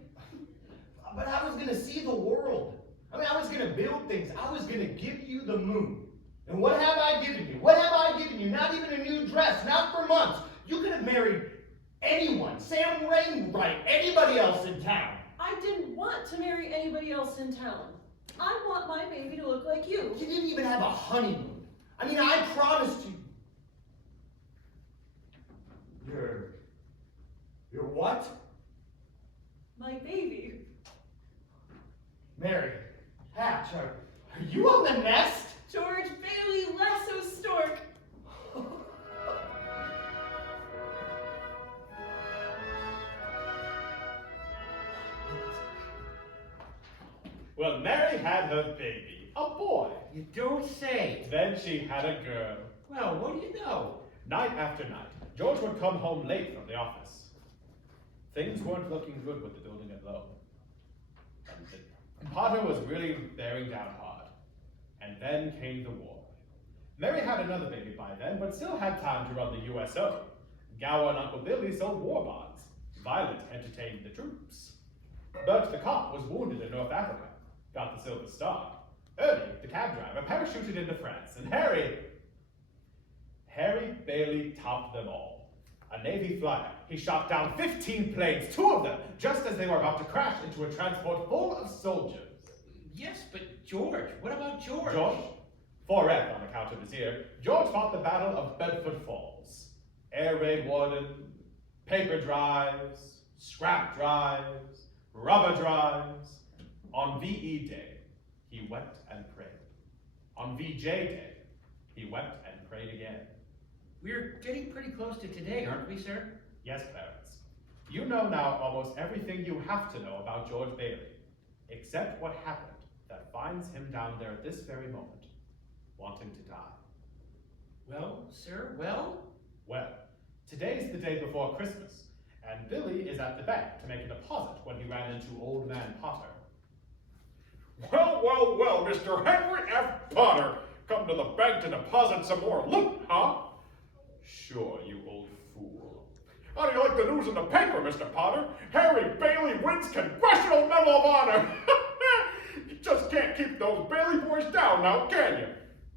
But I was gonna see the world. I mean, I was gonna build things. I was gonna give you the moon. And what have I given you? What have I given you? Not even a new dress, not for months. You could have married anyone, Sam Wainwright, anybody else in town. I didn't want to marry anybody else in town. I want my baby to look like you. You didn't even have a honeymoon. I mean, I promised you. You're what? My baby. Mary Hatch, are you on the nest? George Bailey Lasso Stork. Well, Mary had her baby, a boy. You don't say. Then she had a girl. Well, what do you know? Night after night, George would come home late from the office. Things weren't looking good with the building at Lowe. Potter was really bearing down hard. And then came the war. Mary had another baby by then, but still had time to run the USO. Gower and Uncle Billy sold war bonds. Violet entertained the troops. Bert the cop was wounded in North Africa. Got the Silver Star. Ernie, the cab driver, parachuted into France. And Harry Bailey topped them all. A Navy flyer. He shot down 15 planes, 2 of them, just as they were about to crash into a transport full of soldiers. Yes, but George, what about George? George? 4F on account of his ear. George fought the Battle of Bedford Falls. Air raid warden, paper drives, scrap drives, rubber drives. On VE Day, he wept and prayed. On VJ Day, he wept and prayed again. We're getting pretty close to today, aren't we, sir? Yes, Clarence. You know now almost everything you have to know about George Bailey, except what happened that finds him down there at this very moment, wanting to die. Well, sir, well? Well, today's the day before Christmas, and Billy is at the bank to make a deposit when he ran into Old Man Potter. Well, Mr. Henry F. Potter, come to the bank to deposit some more loot, huh? Sure, you old fool. How do you like the news in the paper, Mr. Potter? Harry Bailey wins Congressional Medal of Honor! You just can't keep those Bailey boys down now, can you?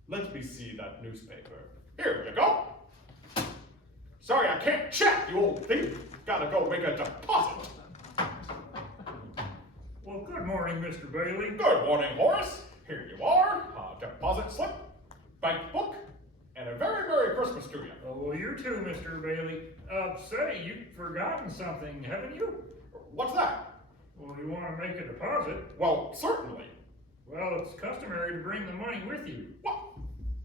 Let me see that newspaper. Here you go. Sorry, I can't check, you old thief. Gotta go make a deposit. Well, good morning, Mr. Bailey. Good morning, Horace. Here you are, a deposit slip, bank book, and a very Merry Christmas to you. Oh, well, you too, Mr. Bailey. Say, you've forgotten something, haven't you? What's that? Well, you want to make a deposit? Well, certainly. Well, it's customary to bring the money with you. What?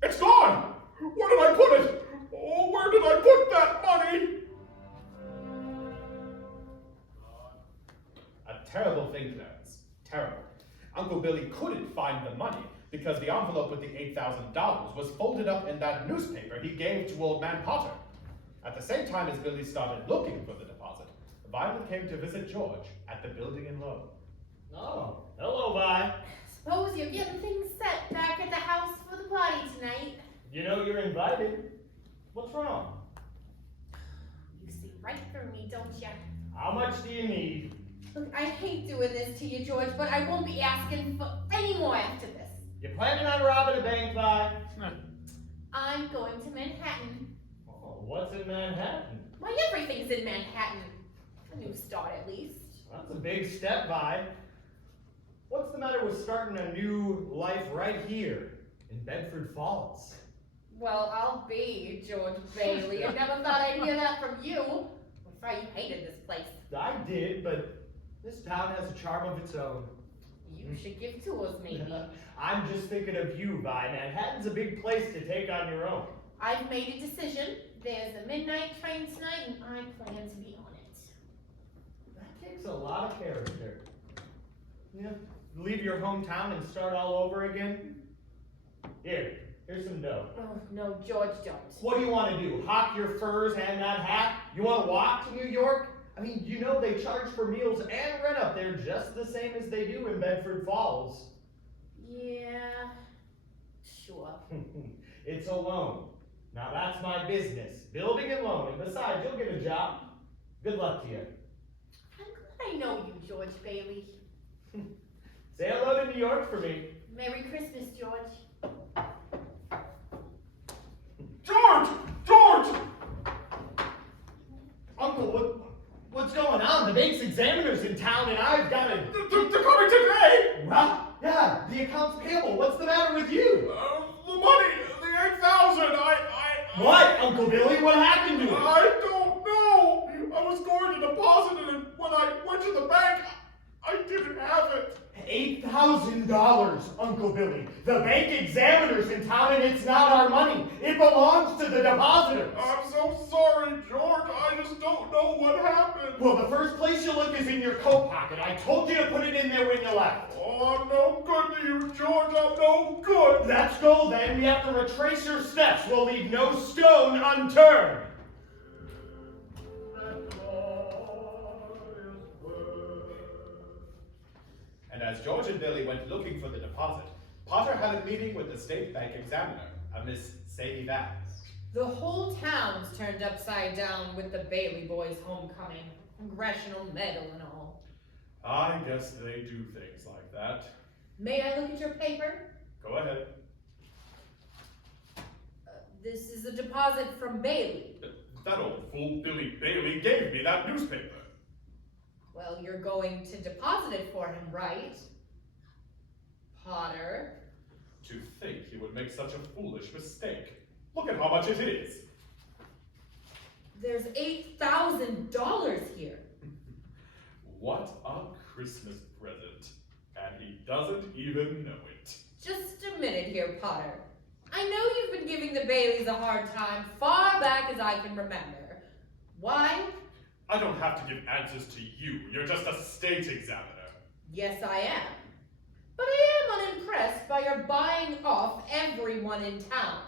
It's gone! Where did I put it? Oh, where did I put that money? A terrible thing, Clarence. Terrible. Uncle Billy couldn't find the money because the envelope with the $8,000 was folded up in that newspaper he gave to Old Man Potter. At the same time as Billy started looking for the deposit, Violet came to visit George at the building in Lowe. Oh, hello, Vi. Suppose you're getting things set back at the house for the party tonight. You know you're invited. What's wrong? You see right through me, don't you? How much do you need? Look, I hate doing this to you, George, but I won't be asking for any more after this. You planning on robbing a bank, Vi? I'm going to Manhattan. Oh, what's in Manhattan? Why, everything's in Manhattan. A new start, at least. That's a big step, Vi. What's the matter with starting a new life right here in Bedford Falls? Well, I'll be George Bailey. I never thought I'd hear that from you. I thought you hated this place. I did, but this town has a charm of its own. You should give to us, maybe. I'm just thinking of you, Vi. Manhattan's a big place to take on your own. I've made a decision. There's a midnight train tonight, and I plan to be on it. That takes a lot of character. Yeah, leave your hometown and start all over again? Here's some dough. Oh, no, George, don't. What do you want to do? Hawk your furs and that hat? You want to walk to New York? I mean, you know they charge for meals and rent up there just the same as they do in Bedford Falls. Yeah, sure. It's a loan. Now that's my business. Building and loan. And besides, you'll get a job. Good luck to you. I'm glad I know you, George Bailey. Say hello to New York for me. Merry Christmas, George. George! George! Uncle, what's going on? The bank's examiner's in town and I've got to... They're coming today! Well, yeah, the account's payable. What's the matter with you? The money, the 8,000, What, Uncle Billy? What happened to it? I don't know. I was going to deposit it, and when I went to the bank, I didn't have it. $8,000, Uncle Billy. The bank examiner's in town and it's not our money. It belongs to the depositors. I'm so sorry, George. I just don't know what happened. Well, the first place you look is in your coat pocket. I told you to put it in there when you left. Oh, I'm no good to you, George. I'm no good. Let's go then. We have to retrace your steps. We'll leave no stone unturned. And as George and Billy went looking for the deposit, Potter had a meeting with the state bank examiner, a Miss Sadie Vance. The whole town's turned upside down with the Bailey boys' homecoming. Congressional medal and all. I guess they do things like that. May I look at your paper? Go ahead. This is a deposit from Bailey. That old fool Billy Bailey gave me that newspaper. Well, you're going to deposit it for him, right? Potter? To think he would make such a foolish mistake. Look at how much it is. There's $8,000 here. What a Christmas present. And he doesn't even know it. Just a minute here, Potter. I know you've been giving the Baileys a hard time far back as I can remember. Why? I don't have to give answers to you. You're just a state examiner. Yes, I am. But I am unimpressed by your buying off everyone in town.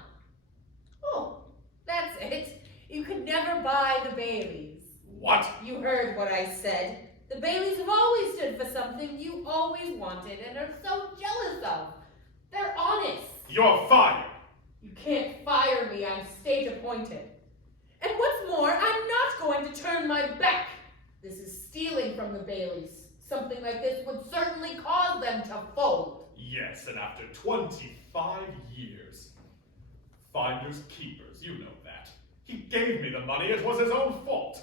Oh, that's it. You could never buy the Baileys. What? You heard what I said. The Baileys have always stood for something you always wanted and are so jealous of. They're honest. You're fired. You can't fire me. I'm state appointed. And what's more, I'm not going to turn my back. This is stealing from the Baileys. Something like this would certainly cause them to fold. Yes, and after 25 years. Finders keepers, you know that. He gave me the money, it was his own fault.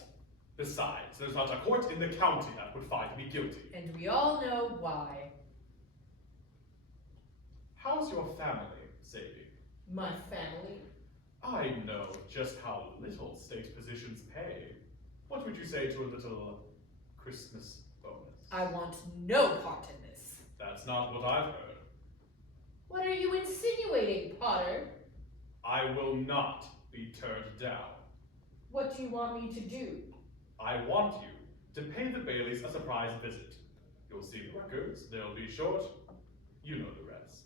Besides, there's not a court in the county that would find me guilty. And we all know why. How's your family, Sadie? My family. I know just how little state positions pay. What would you say to a little Christmas bonus? I want no part in this. That's not what I've heard. What are you insinuating, Potter? I will not be turned down. What do you want me to do? I want you to pay the Baileys a surprise visit. You'll see the records, they'll be short. You know the rest.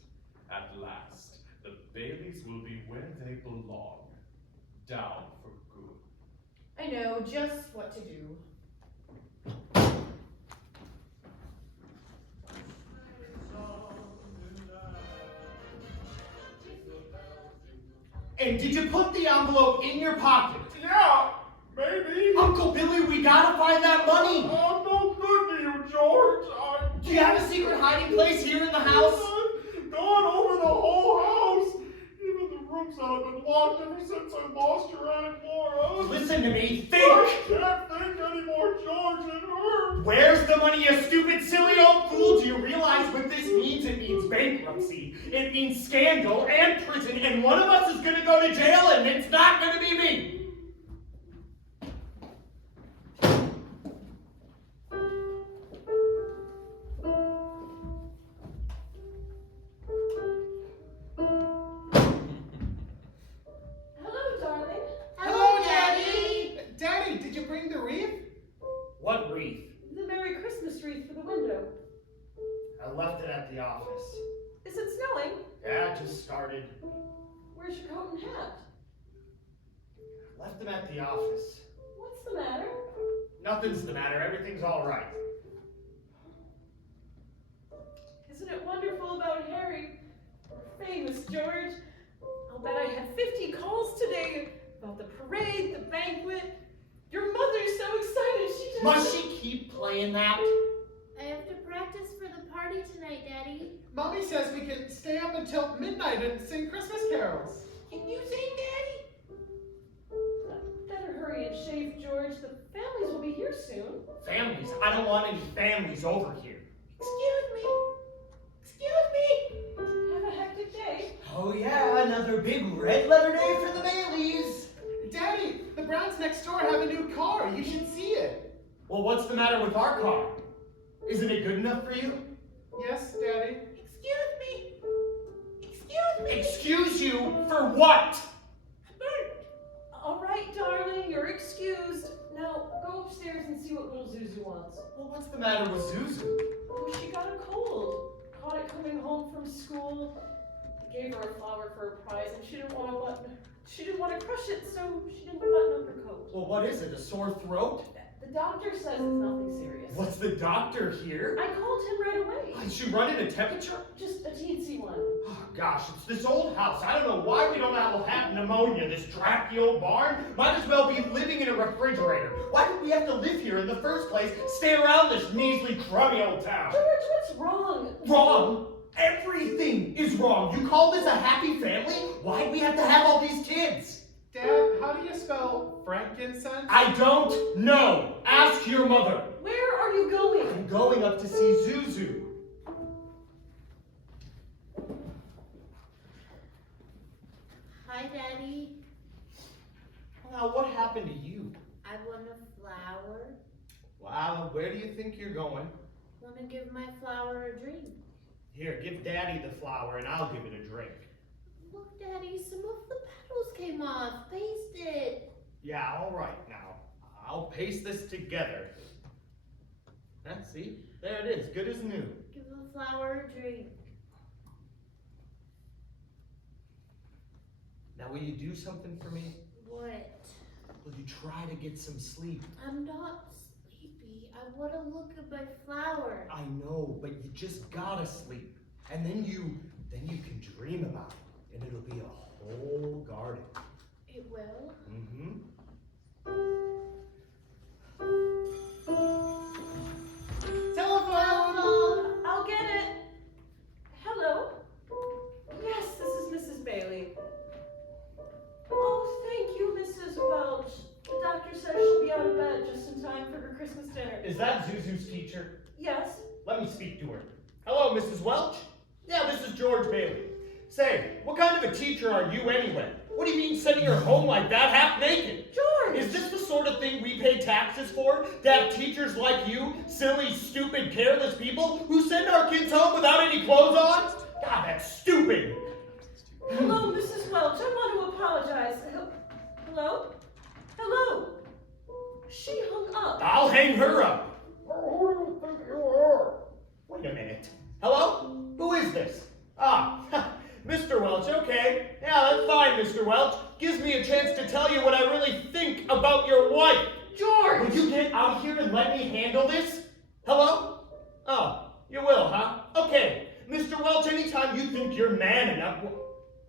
At last, the Baileys will be where they belong. Down for good. I know just what to do. And did you put the envelope in your pocket? Yeah, maybe. Uncle Billy, we gotta find that money. I'm no good to you, George. Do you have a secret hiding place here in the house? I've gone over the whole house. Even the rooms that have been locked ever since I lost your Aunt Laura. Listen to me, I think! can't think anymore, George. It hurts. Where's the money, you stupid, silly old fool? Do you realize what this means? It means bankruptcy. It means scandal and prison, and one of us is gonna go to jail, and it's not gonna be me. Left them at the office. What's the matter? Nothing's the matter. Everything's all right. Isn't it wonderful about Harry? We're famous, George. I'll bet I had 50 calls today about the parade, the banquet. Your mother's so excited. She just... Must she keep playing that? I have to practice for the party tonight, Daddy. Mommy says we can stay up until midnight and sing Christmas carols. Can you sing, Daddy? Better hurry and shave, George. The families will be here soon. Families? I don't want any families over here. Excuse me. Excuse me. Have a hectic day. Oh yeah, another big red letter day for the Baileys. Daddy, the Browns next door have a new car. You should see it. Well, what's the matter with our car? Isn't it good enough for you? Yes, Daddy. Excuse me. Excuse me. Excuse you for what? All right, darling, you're excused. Now, go upstairs and see what little Zuzu wants. Well, what's the matter with Zuzu? Oh, she got a cold. Caught it coming home from school. I gave her a flower for a prize, and she didn't want to crush it, so she didn't button up her coat. Well, what is it, a sore throat? The doctor says it's nothing serious. What's the doctor here? I called him right away. Is she running a temperature? Just a teensy one. Oh, gosh, it's this old house. I don't know why we don't have pneumonia, this drafty old barn. Might as well be living in a refrigerator. Why did we have to live here in the first place? Stay around this measly, crummy old town. George, what's wrong? Wrong? Everything is wrong. You call this a happy family? Why'd we have to have all these kids? Dad, how do you spell frankincense? I don't know. Ask your mother. Where are you going? I'm going up to see Zuzu. Hi, Daddy. Now, what happened to you? I want a flower. Wow, where do you think you're going? Want to give my flower a drink. Here, give Daddy the flower and I'll give it a drink. Look, Daddy, some of the petals came off. Paste it. Yeah, all right now. I'll paste this together. See? There it is, good as new. Give the flower a drink. Now, will you do something for me? What? Will you try to get some sleep? I'm not sleepy. I want to look at my flower. I know, but you just gotta sleep. And then you can dream about it. And it'll be a whole garden. It will? Mm-hmm. Telephone! I'll get it. Hello? Yes, this is Mrs. Bailey. Oh, thank you, Mrs. Welch. The doctor says she'll be out of bed just in time for her Christmas dinner. Is that Zuzu's teacher? Yes? Let me speak to her. Hello, Mrs. Welch? Yeah, this is George Bailey. Say, what kind of a teacher are you anyway? What do you mean sending her home like that, half naked? George! Is this the sort of thing we pay taxes for? To have teachers like you, silly, stupid, careless people, who send our kids home without any clothes on? God, that's stupid. Hello, Mrs. Welch. I want to apologize. Hello? Hello? She hung up. I'll hang her up. Who do you think you are? Wait a minute. Hello? Who is this? Ah, Mr. Welch, okay. Yeah, that's fine, Mr. Welch. Gives me a chance to tell you what I really think about your wife. George! Would you get out here and let me handle this? Hello? Oh, you will, huh? Okay. Mr. Welch, anytime you think you're man enough...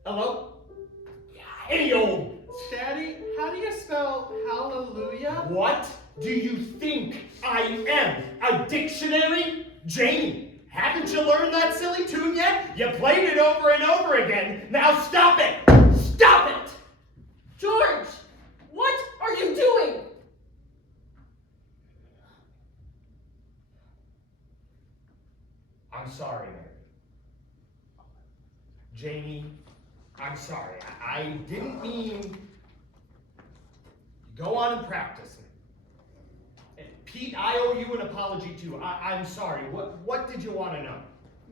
Hello? Yeah, any old... Daddy, how do you spell hallelujah? What do you think I am? A dictionary? Janie, haven't you learned that silly tune yet? You played it over and over again. Now stop it! Stop it! George! What are you doing? I'm sorry, Mary. Janie, I'm sorry. I didn't mean... Go on and practice. And Pete, I owe you an apology too. I'm sorry. What did you want to know?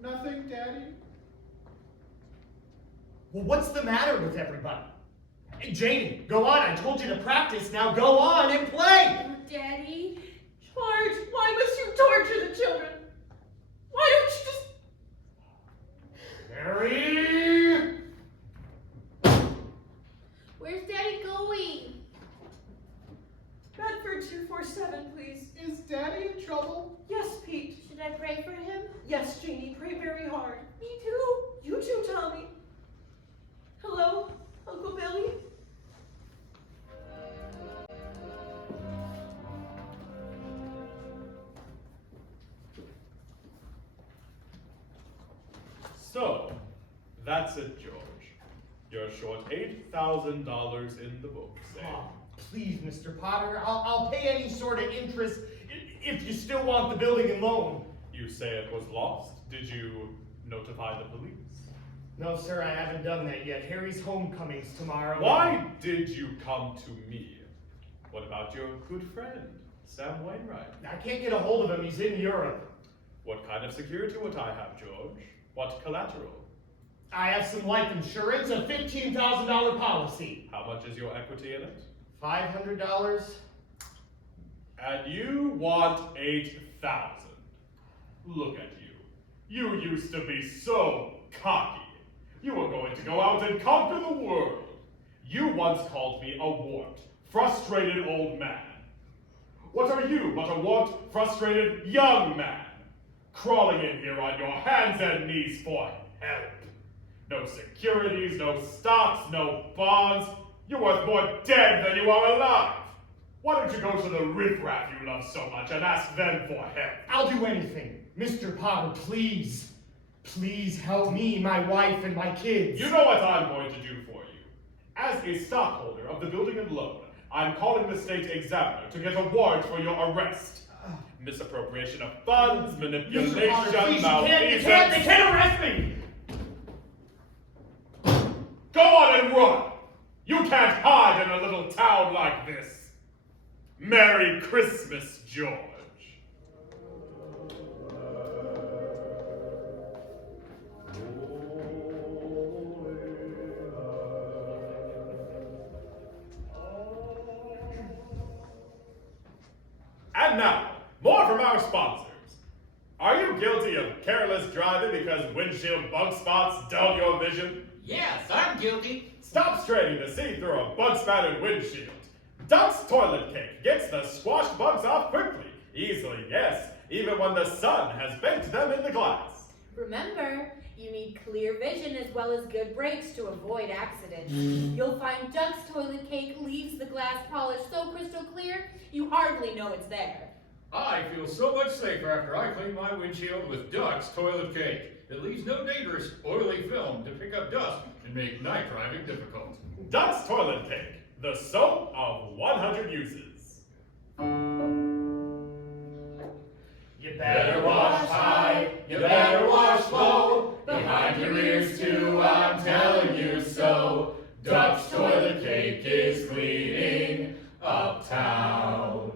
Nothing, Daddy. Well, what's the matter with everybody? Hey, Janie, go on. I told you to practice. Now go on and play. Daddy? George, why must you torture the children? Why don't you just... Mary! Where's Daddy going? number 247, please. Is Daddy in trouble? Yes, Pete. Should I pray for him? Yes, Jeannie, pray very hard. Me too. You too, Tommy. Hello, Uncle Billy? So, that's it, George. You're short $8,000 in the books, eh? Oh, please, Mr. Potter, I'll pay any sort of interest if you still want the building and loan. You say it was lost. Did you notify the police? No, sir, I haven't done that yet. Harry's homecoming's tomorrow. Why did you come to me? What about your good friend, Sam Wainwright? I can't get a hold of him. He's in Europe. What kind of security would I have, George? What collateral? I have some life insurance, a $15,000 policy. How much is your equity in it? $500? And you want 8,000. Look at you. You used to be so cocky. You were going to go out and conquer the world. You once called me a warped, frustrated old man. What are you but a warped, frustrated young man? Crawling in here on your hands and knees for help. No securities, no stocks, no bonds. You're worth more dead than you are alive. Why don't you go to the riffraff you love so much and ask them for help? I'll do anything. Mr. Potter, please. Please help me, my wife, and my kids. You know what I'm going to do for you. As a stockholder of the building and loan, I'm calling the state examiner to get a warrant for your arrest. Misappropriation of funds, manipulation, Mr. Potter, please, malfeasance. they can't arrest me! Go on and run! You can't hide in a little town like this. Merry Christmas, George. And now, more from our sponsors. Are you guilty of careless driving because windshield bug spots dull your vision? Yes, I'm guilty. Stop straining to see through a bug-spattered windshield. Duck's Toilet Cake gets the squashed bugs off quickly, easily, yes, even when the sun has baked them in the glass. Remember, you need clear vision as well as good brakes to avoid accidents. You'll find Duck's Toilet Cake leaves the glass polish so crystal clear, you hardly know it's there. I feel so much safer after I clean my windshield with Duck's Toilet Cake. It leaves no dangerous, oily film to pick up dust and make night driving difficult. Duck's Toilet Cake, the soap of 100 uses. You better wash high, you better wash low, behind your ears too, I'm telling you so. Duck's Toilet Cake is cleaning uptown.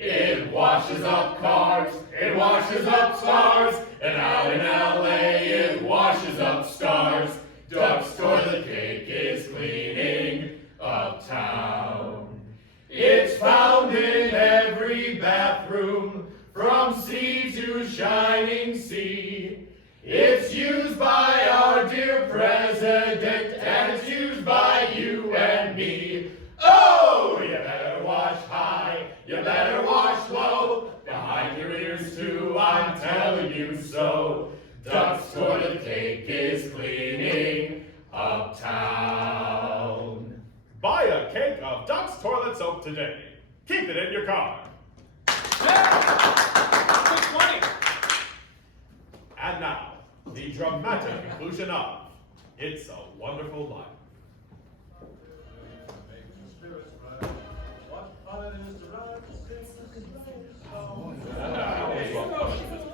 It washes up cars, it washes up stars, and out in LA it washes up stars. Duck's Toilet Cake is cleaning uptown. It's found in every bathroom, from sea to shining sea. It's used by our dear president, and it's used by you and me. Oh, you better wash high, you better wash low, behind your ears too, I'm telling you so. Duck's Toilet Cake is cleaning uptown. Buy a cake of Duck's Toilet Soap today. Keep it in your car. And now, the dramatic conclusion of It's a Wonderful Life.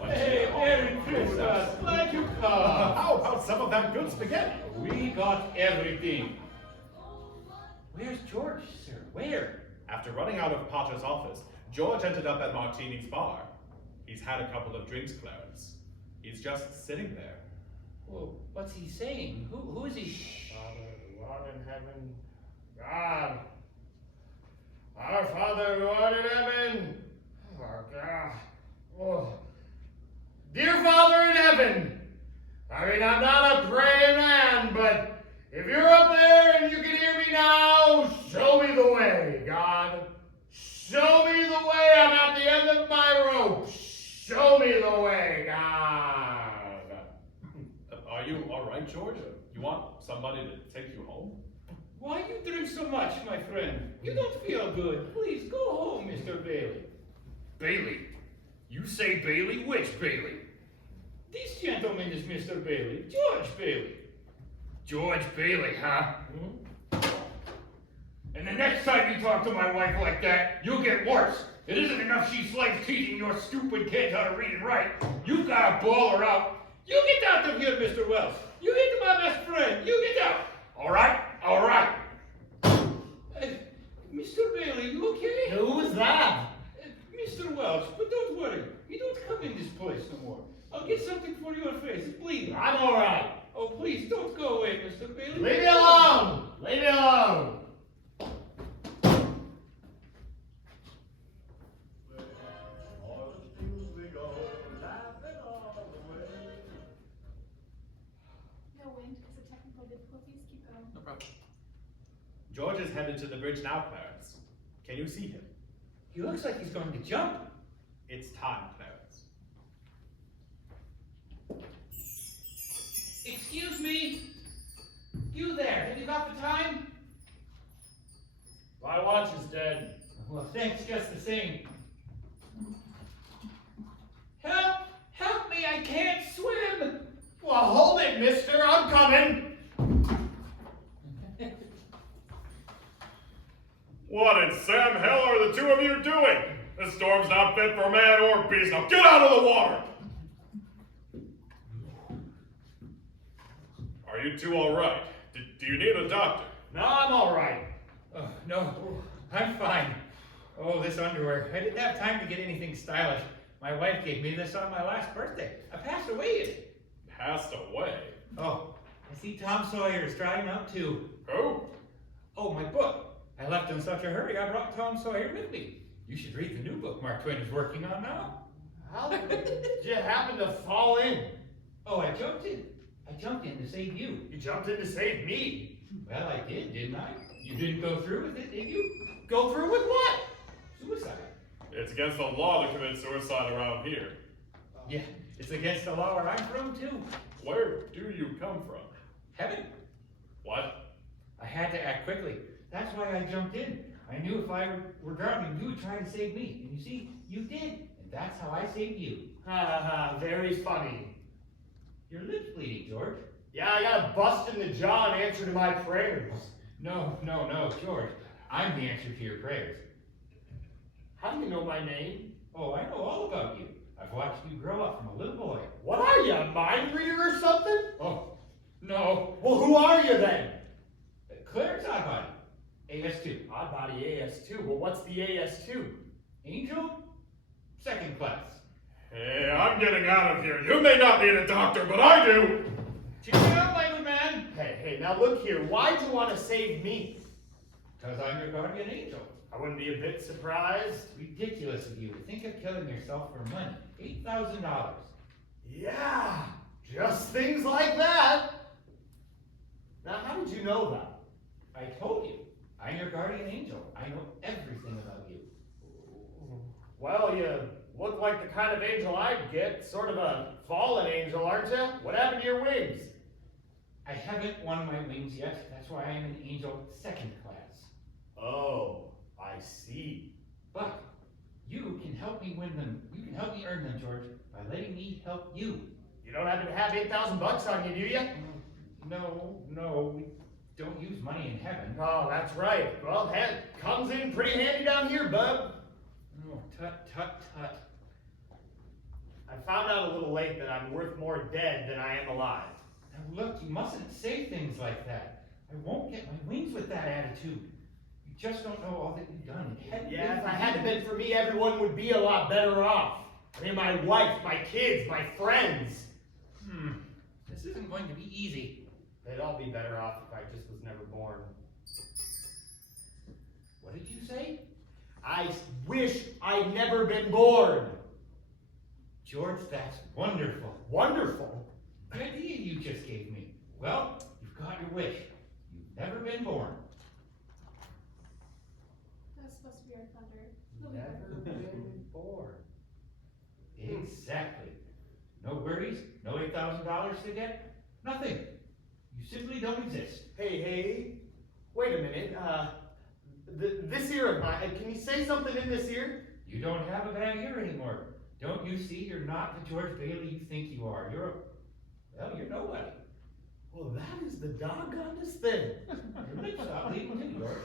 Hey, Merry Christmas. Glad you come. How about some of that good spaghetti? We got everything. Where's George, sir? Where? After running out of Potter's office, George ended up at Martini's bar. He's had a couple of drinks, Clarence. He's just sitting there. Well, what's he saying? Who is he? Father, who art in heaven, God. Our Father, who art in heaven. Oh, God. Oh. Dear Father in heaven, I mean, I'm not a praying man, but if you're up there and you can hear me now, show me the way, God. Show me somebody to take you home? Why you drink so much, my friend? You don't feel good. Please go home, Mr. Bailey. Bailey? You say Bailey? Which Bailey? This gentleman is Mr. Bailey, George Bailey. George Bailey, huh? And the next time you talk to my wife like that, you'll get worse. It isn't enough she slaves teaching your stupid kids how to read and write. You've got to ball her out. You get out of here, Mr. Wells. You hit my best friend. You get out. All right? All right. Mr. Bailey, you okay? Who was that? Mr. Wells, but don't worry. You don't come in this place no more. I'll get something for your face. It's bleeding. I'm all right. Oh, please, don't go away, Mr. Bailey. Leave me alone. Leave me alone. No wind because of technical difficulties. Keep going. No problem. George is headed to the bridge now, Clarence. Can you see him? He looks like he's going to jump. It's time, Clarence. Excuse me. You there, have you got the time? My watch is dead. Well, thanks just the same. Help! Help me, I can't swim! Well, hold it, mister. I'm coming. What in Sam hell are the two of you doing? This storm's not fit for man or beast. Now get out of the water! Are you two all right? Do you need a doctor? No, I'm all right. Oh, no, I'm fine. Oh, this underwear. I didn't have time to get anything stylish. My wife gave me this on my last birthday. I passed away in it. Passed away? Oh, I see Tom Sawyer is trying out too. Who? Oh, my book. I left in such a hurry, I brought Tom Sawyer with me. You should read the new book Mark Twain is working on now. How did you happen to fall in? Oh, I jumped in. I jumped in to save you. You jumped in to save me. Well, I did, didn't I? You didn't go through with it, did you? Go through with what? Suicide. It's against the law to commit suicide around here. Yeah, it's against the law where I'm from, too. Where do you come from? Heaven. What? I had to act quickly. That's why I jumped in. I knew if I were drowning, you would try to save me. And you see, you did. And that's how I saved you. Ha ha ha, very funny. Your lips bleeding, George. Yeah, I got a bust in the jaw in answer to my prayers. No, George. I'm the answer to your prayers. How do you know my name? Oh, I know all about you. I've watched you grow up from a little boy. What are you, a mind reader or something? Oh, no. Well, who are you then? Clarence Oddbody. AS2. Oddbody AS2. Well, what's the AS2? Angel? Second class. Hey, I'm getting out of here. You may not need a doctor, but I do. Cheer up, my good man. Hey, now look here. Why'd you want to save me? Because I'm your guardian angel. I wouldn't be a bit surprised. Ridiculous of you to think of killing yourself for money. $8,000. Yeah, just things like that. Now, how did you know that? I told you. I'm your guardian angel. I know everything about you. Well, you look like the kind of angel I'd get. Sort of a fallen angel, aren't you? What happened to your wings? I haven't won my wings yet. That's why I'm an angel second class. Oh, I see. But you can help me win them. You can help me earn them, George, by letting me help you. You don't happen to have $8,000 on you, do you? No, we don't use money in heaven. Oh, that's right. Well, that comes in pretty handy down here, bub. Oh, tut. I found out a little late that I'm worth more dead than I am alive. Now look, you mustn't say things like that. I won't get my wings with that attitude. You just don't know all that you've done. Yeah, if I hadn't been for me, everyone would be a lot better off. I mean, my wife, my kids, my friends. This isn't going to be easy. They'd all be better off if I just was never born. What did you say? I wish I'd never been born. George, that's wonderful. Wonderful? The idea you just gave me. Well, you've got your wish. You've never been born. That's supposed to be our thunder. Never been born. Exactly. No worries, no $8,000 to get, nothing. You simply don't exist. Hey, wait a minute. This ear of mine, can you say something in this ear? You don't have a bad ear anymore. Don't you see you're not the George Bailey you think you are? You're nobody. Well, that is the doggonest thing. Your lips stop bleeding too, George.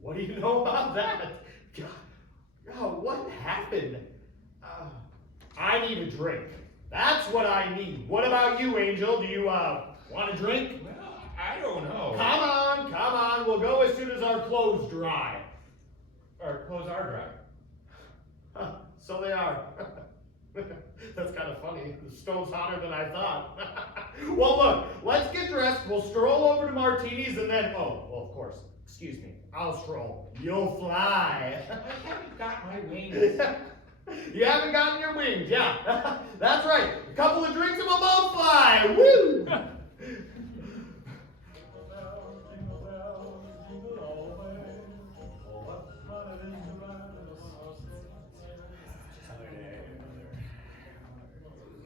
What do you know about that? God, what happened? I need a drink. That's what I need. What about you, Angel? Do you, want a drink? Well, I don't know. Come on. We'll go as soon as our clothes dry. Our clothes are dry. Huh, so they are. That's kind of funny. The stove's hotter than I thought. Well, look, let's get dressed. We'll stroll over to Martini's and then, oh, well, of course, excuse me. I'll stroll. You'll fly. I haven't got my wings. You haven't gotten your wings, yeah. That's right. A couple of drinks and we'll both fly. Woo!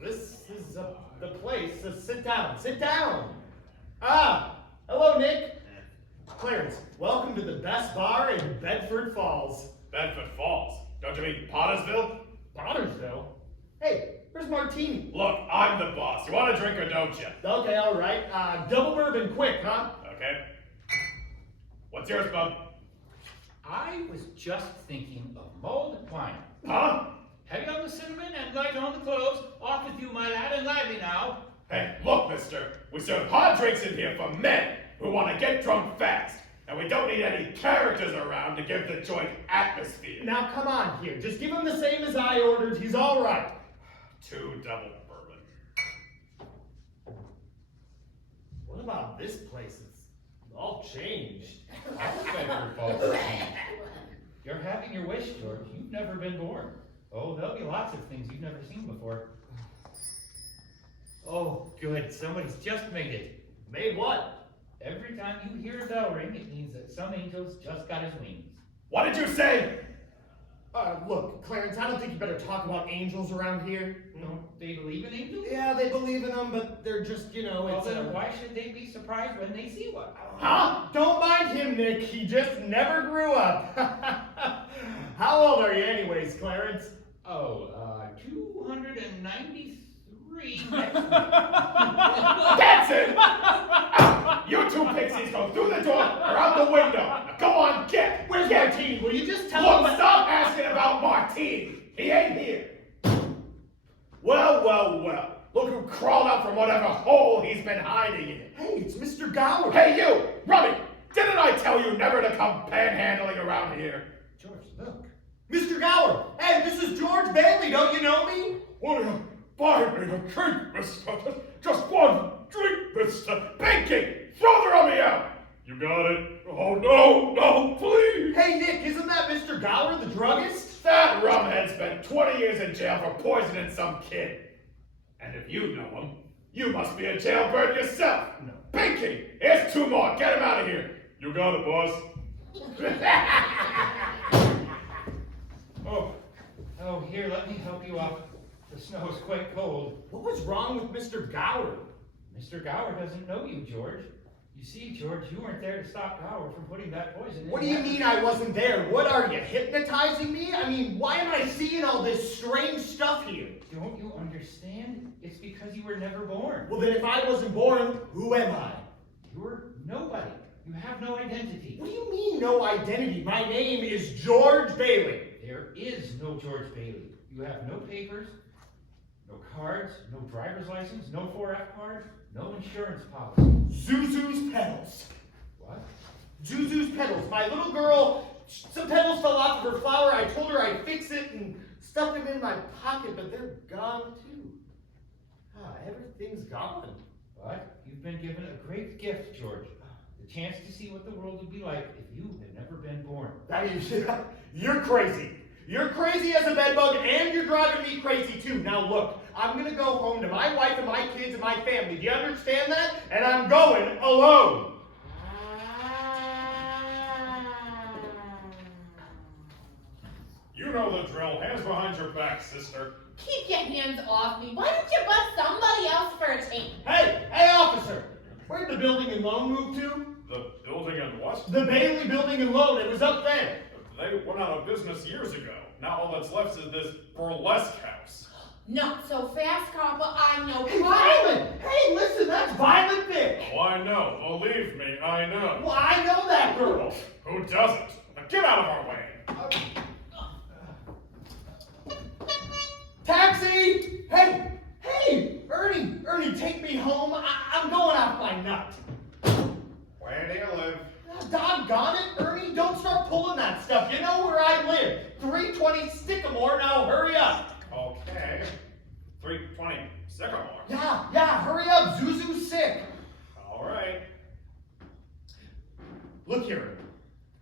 This is the place. Sit down. Hello, Nick. Clarence, welcome to the best bar in Bedford Falls. Bedford Falls. Don't you mean Pottersville? Pottersville? Hey, where's Martini? Look, I'm the boss. You want a drink or don't you? Okay, all right. Double bourbon quick, huh? Okay. What's yours, bub? I was just thinking of mulled wine. Huh? Heavy on the cinnamon and light on the cloves. Off with you, my lad, and lively now. Hey, look, mister. We serve hard drinks in here for men who want to get drunk fast. And we don't need any characters around to give the joint atmosphere. Now, come on here. Just give him the same as I ordered. He's all right. 2 double bourbon. What about this place? It's all changed. Bedford Falls. You're having your wish, George. You've never been born. Oh, there'll be lots of things you've never seen before. Oh, good. Somebody's just made it. Made what? Every time you hear a bell ring, it means that some angel's just got his wings. What did you say? Look, Clarence, I don't think you better talk about angels around here. No, they believe in angels? Yeah, they believe in them, but they're just, Well, it's then why should they be surprised when they see one? Huh? Don't mind him, Nick. He just never grew up. How old are you anyways, Clarence? Oh, 293 next week. That's it! Out! You two pixies go through the door or out the window. Now go on, get! Where's Martini? Will you just tell Look, him? stop asking about Martini. He ain't here. Well. Look who crawled out from whatever hole he's been hiding in. Hey, it's Mr. Gower. Hey, you! Rummy! Didn't I tell you never to come panhandling around here? George, look. Mr. Gower! Hey, this is George Bailey. Don't you know me? Will you buy me a drink, mister? Just one drink, mister. Pinky! Throw the rummy out! You got it? Oh, no, please! Hey, Nick, isn't that Mr. Gower, the druggist? That rumhead spent 20 years in jail for poisoning some kid. And if you know him, you must be a jailbird yourself. No. Pinky! Here's 2 more. Get him out of here. You got it, boss. Oh, here, let me help you up. The snow is quite cold. What was wrong with Mr. Gower? Mr. Gower doesn't know you, George. You see, George, you weren't there to stop Gower from putting that poison in. What do you mean I wasn't there? What are you, hypnotizing me? I mean, why am I seeing all this strange stuff here? Don't you understand? It's because you were never born. Well, then if I wasn't born, who am I? You're nobody. You have no identity. What do you mean, no identity? My name is George Bailey. There is no George Bailey. You have no papers, no cards, no driver's license, no 4F card, no insurance policy. Zuzu's petals. What? Zuzu's petals. My little girl, some petals fell off of her flower. I told her I'd fix it and stuck them in my pocket, but they're gone too. Everything's gone. But you've been given a great gift, George. The chance to see what the world would be like if you had never been born. I mean, you're crazy. You're crazy as a bedbug, and you're driving me crazy too. Now look, I'm gonna go home to my wife and my kids and my family. Do you understand that? And I'm going alone. You know the drill. Hands behind your back, sister. Keep your hands off me. Why don't you bust somebody else for a change? Hey, officer! Where'd the building and loan move to? The building and what? The Bailey Building and Loan, it was up there. They went out of business years ago. Now all that's left is this burlesque house. Not so fast, Copper. I know. Hey, Violet! Hey, listen, that's Violet Vick! Oh, I know. Believe me, I know. Well, I know that girl. Who doesn't? Now get out of our way. Taxi! Hey, Ernie, take me home. I'm going off my nut. Where do you live? Doggone it, Ernie, don't start pulling that stuff. You know where I live. 320 Sycamore, now hurry up. Okay. 320 Sycamore. Yeah, hurry up, Zuzu's sick. All right. Look here, Ernie.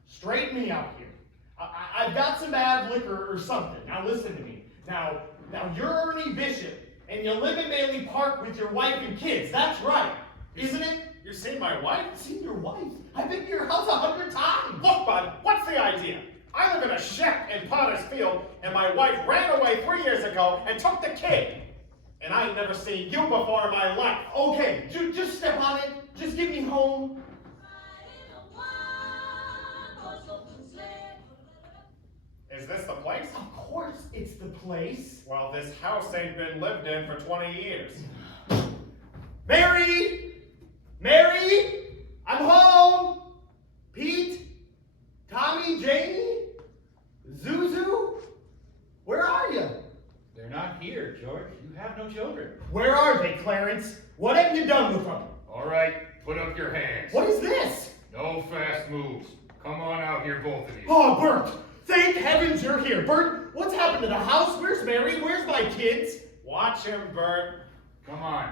Straighten me out here. I've got some bad liquor or something. Now listen to me. Now you're Ernie Bishop, and you live in Bailey Park with your wife and kids. That's right, isn't it? You seen my wife? Seen your wife? I've been to your house 100 times. Look, bud, what's the idea? I live in a shack in Potter's Field, and my wife ran away 3 years ago and took the kid. And I ain't never seen you before in my life. Okay, just step on it. Just get me home. Is this the place? Of course it's the place. Well, this house ain't been lived in for 20 years. Mary, I'm home. Pete, Tommy, Jamie, Zuzu, where are you? They're not here, George. You have no children. Where are they, Clarence? What have you done with them? All right, put up your hands. What is this? No fast moves. Come on out here, both of you. Oh, Bert, thank heavens you're here. Bert, what's happened to the house? Where's Mary? Where's my kids? Watch him, Bert. Come on.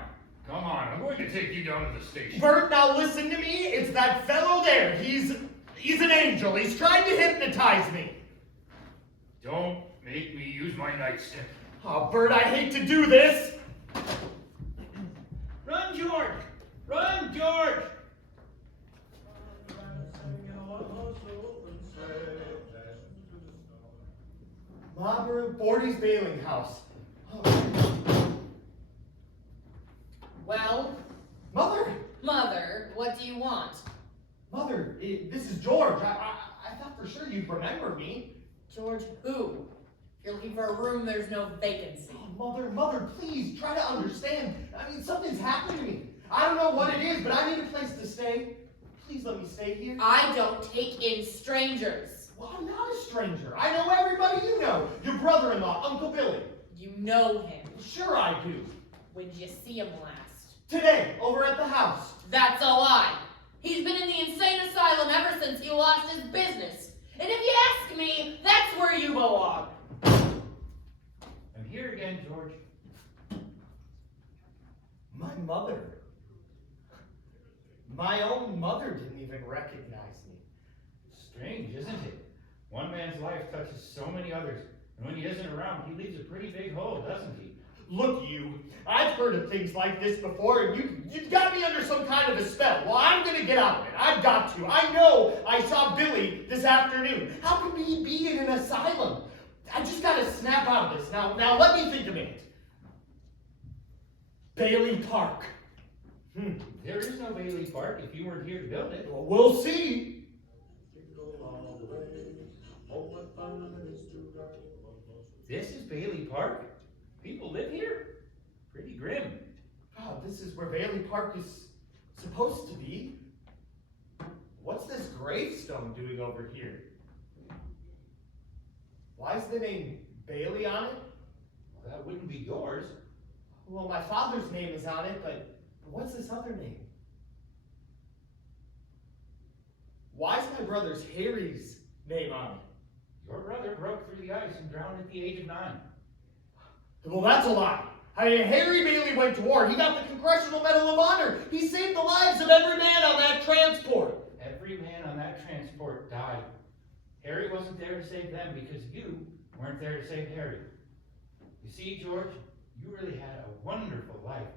I'm going to take you down to the station. Bert, now listen to me. It's that fellow there. He's an angel. He's trying to hypnotize me. Don't make me use my nightstick. Oh, Bert, I hate to do this. Run, George! Run, George! Mobber, Bordy's bailing house. Well, Mother, what do you want? Mother, this is George. I thought for sure you'd remember me. George, who? If you're looking for a room, there's no vacancy. Oh, Mother, please try to understand. I mean, something's happened to me. I don't know what it is, but I need a place to stay. Please let me stay here. I don't take in strangers. Well, I'm not a stranger. I know everybody you know. Your brother-in-law, Uncle Billy. You know him. Sure I do. When did you see him last? Today, over at the house. That's a lie. He's been in the insane asylum ever since he lost his business. And if you ask me, that's where you belong. I'm here again, George. My mother. My own mother didn't even recognize me. Strange, isn't it? One man's life touches so many others, and when he isn't around, he leaves a pretty big hole, doesn't he? Look, I've heard of things like this before, and you've got me under some kind of a spell. Well, I'm gonna get out of it. I've got to. I know I saw Billy this afternoon. How could he be in an asylum? I just gotta snap out of this. Now let me think a minute. Bailey Park. There is no Bailey Park if you weren't here to build it. Well, we'll see. This is Bailey Park? People live here? Pretty grim. Oh, this is where Bailey Park is supposed to be. What's this gravestone doing over here? Why is the name Bailey on it? Well, that wouldn't be yours. Well, my father's name is on it, but what's this other name? Why is my brother's Harry's name on it? Your brother broke through the ice and drowned at the age of 9. Well, that's a lie. I mean, Harry Bailey went to war. He got the Congressional Medal of Honor. He saved the lives of every man on that transport. Every man on that transport died. Harry wasn't there to save them because you weren't there to save Harry. You see, George, you really had a wonderful life.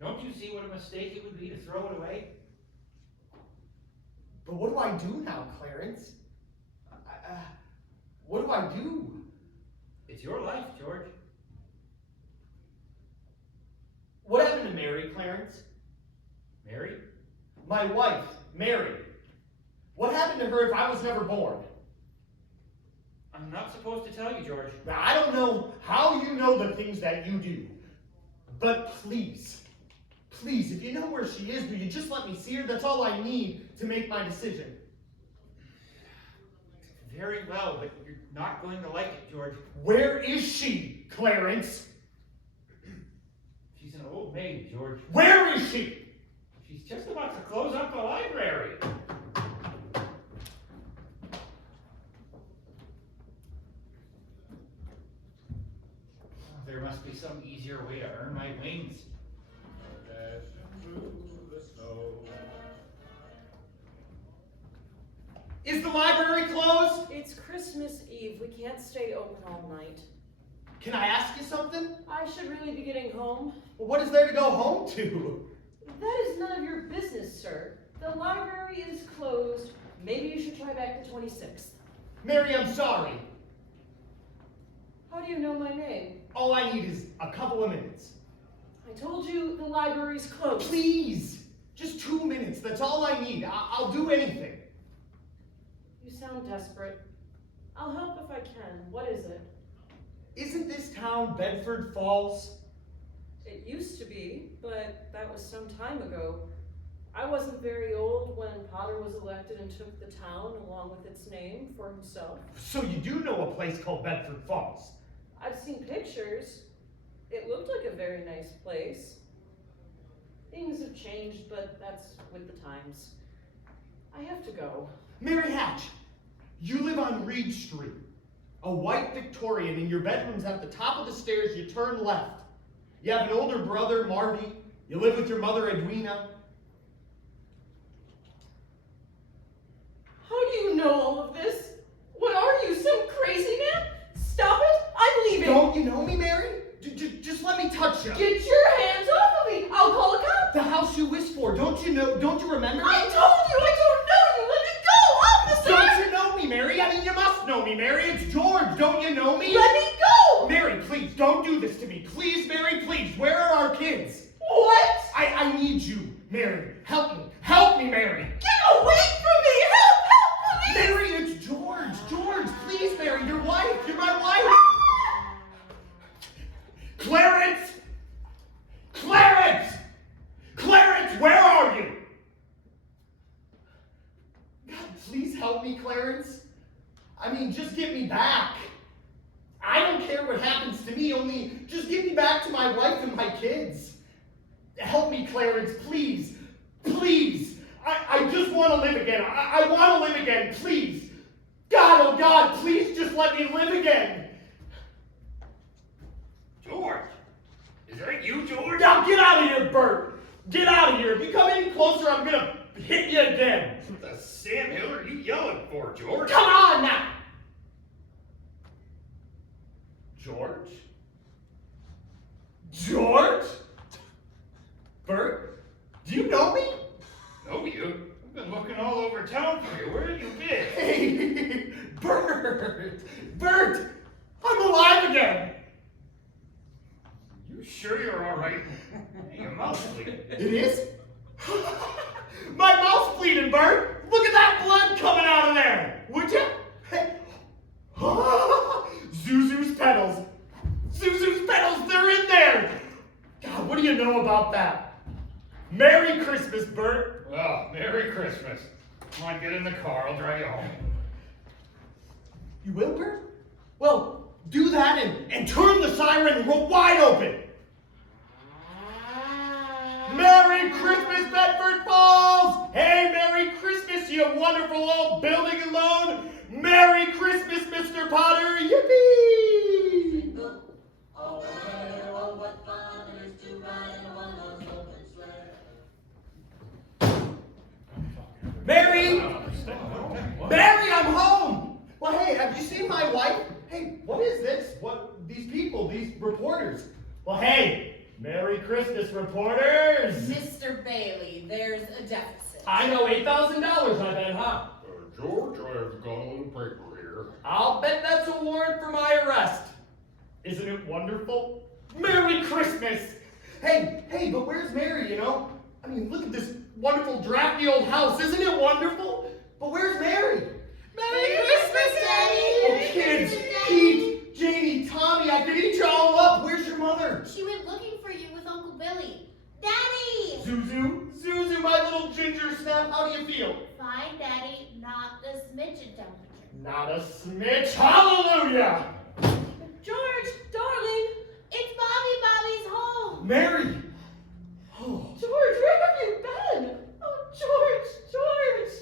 Don't you see what a mistake it would be to throw it away? But what do I do now, Clarence? What do I do? It's your life, George. What happened to Mary, Clarence? Mary? My wife, Mary. What happened to her if I was never born? I'm not supposed to tell you, George. Now, I don't know how you know the things that you do, but please, if you know where she is, will you just let me see her? That's all I need to make my decision. Very well, but you're not going to like it, George. Where is she, Clarence? She's an old maid, George. Where is she? She's just about to close up the library. There must be some easier way to earn my wings. Is the library closed? It's Christmas Eve. We can't stay open all night. Can I ask you something? I should really be getting home. Well, what is there to go home to? That is none of your business, sir. The library is closed. Maybe you should try back the 26th. Mary, I'm sorry. How do you know my name? All I need is a couple of minutes. I told you the library's closed. Please, just 2 minutes. That's all I need. I'll do anything. You sound desperate. I'll help if I can. What is it? Isn't this town Bedford Falls? It used to be, but that was some time ago. I wasn't very old when Potter was elected and took the town along with its name for himself. So you do know a place called Bedford Falls? I've seen pictures. It looked like a very nice place. Things have changed, but that's with the times. I have to go. Mary Hatch, you live on Reed Street. A white Victorian, and your bedroom's at the top of the stairs. You turn left. You have an older brother, Marty. You live with your mother, Edwina. How do you know all of this? What are you, some crazy man? Stop it! I'm leaving! Don't you know me, Mary? Just let me touch you. Get your hands off of me! I'll call a cop! The house you wished for. Don't you remember me? I told you I don't know you! Let me go! Officer! Don't you know me, Mary? I mean, you must know me, Mary. It's George. Don't you know me? Let me go! Mary, please, don't do this to me. Please, Mary, please. Where are our kids? What? I need you, Mary. Help me. Help me, Mary. Get away from me! Help! Please! Mary, it's George. George, please, Mary. Your wife. You're my wife. Clarence! Clarence! Clarence, where are you? God, please help me, Clarence. I mean, just get me back. I don't care what happens to me, only just get me back to my wife and my kids. Help me, Clarence, please. Please. I just want to live again. I want to live again, please. God, oh God, please just let me live again. George! Is that you, George? Now get out of here, Bert. Get out of here. If you come any closer, I'm going to hit you again. What the Sam Hill are you yelling for, George? Come on now. George? George? Bert? Do you know me? Know you? I've been looking all over town for you. Where have you been? Hey, Bert! Bert! I'm alive again! You sure you're all right? Your mouth's bleeding. It is? My mouth's bleeding, Bert! Look at that blood coming out of there! Would you? Hey. Zuzu's petals! Zuzu's petals, they're in there! God, what do you know about that? Merry Christmas, Bert! Well, Merry Christmas. Come on, get in the car. I'll drive you home. You will, Bert? Well, do that and turn the siren wide open! Merry Christmas, Bedford Falls! Hey, Merry Christmas, you wonderful old building alone! Merry Christmas, Mr. Potter! Yippee! Oh, what fun it is to ride in a one-horse open sleigh. Mary! Mary, I'm home! Well, hey, have you seen my wife? Hey, what is this? What, these people, these reporters? Well, hey, Merry Christmas, reporters! Mr. Bailey, there's a deficit. I know $8,000, I bet, huh? George, I've got a little paper here. I'll bet that's a warrant for my arrest. Isn't it wonderful? Merry Christmas! Hey, but where's Mary, you know? I mean, look at this wonderful drafty old house. Isn't it wonderful? But where's Mary? Merry Christmas, Daddy! Oh, kids, Pete, Janie, Tommy, I could eat you all up. Where's your mother? She went looking for you with Uncle Billy. Daddy! Zuzu, my little ginger snap, how do you feel? Fine, Daddy. Not a smidge of temperature. Not a smidge. Hallelujah! George, darling! It's Bobby's home! Mary! Oh. George, where have you been? Oh, George!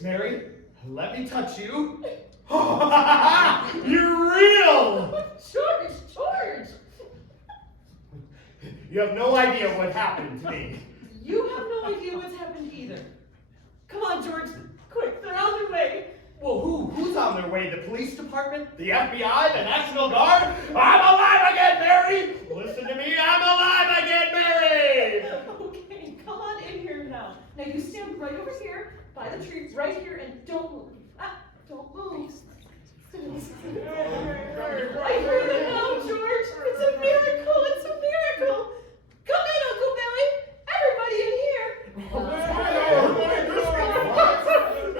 Mary, let me touch you. You're real! George! You have no idea what happened to me. You have no idea what's happened either. Come on, George, quick, they're on their way. Well, who's on their way? The police department? The FBI? The National Guard? I'm alive again, Mary! Listen to me, I'm alive again, Mary! Okay, come on in here now. Now you stand right over here, by the tree, right here, and don't move. Don't move. I hear them now, George. It's a miracle, Come in, Uncle Billy. Everybody in here.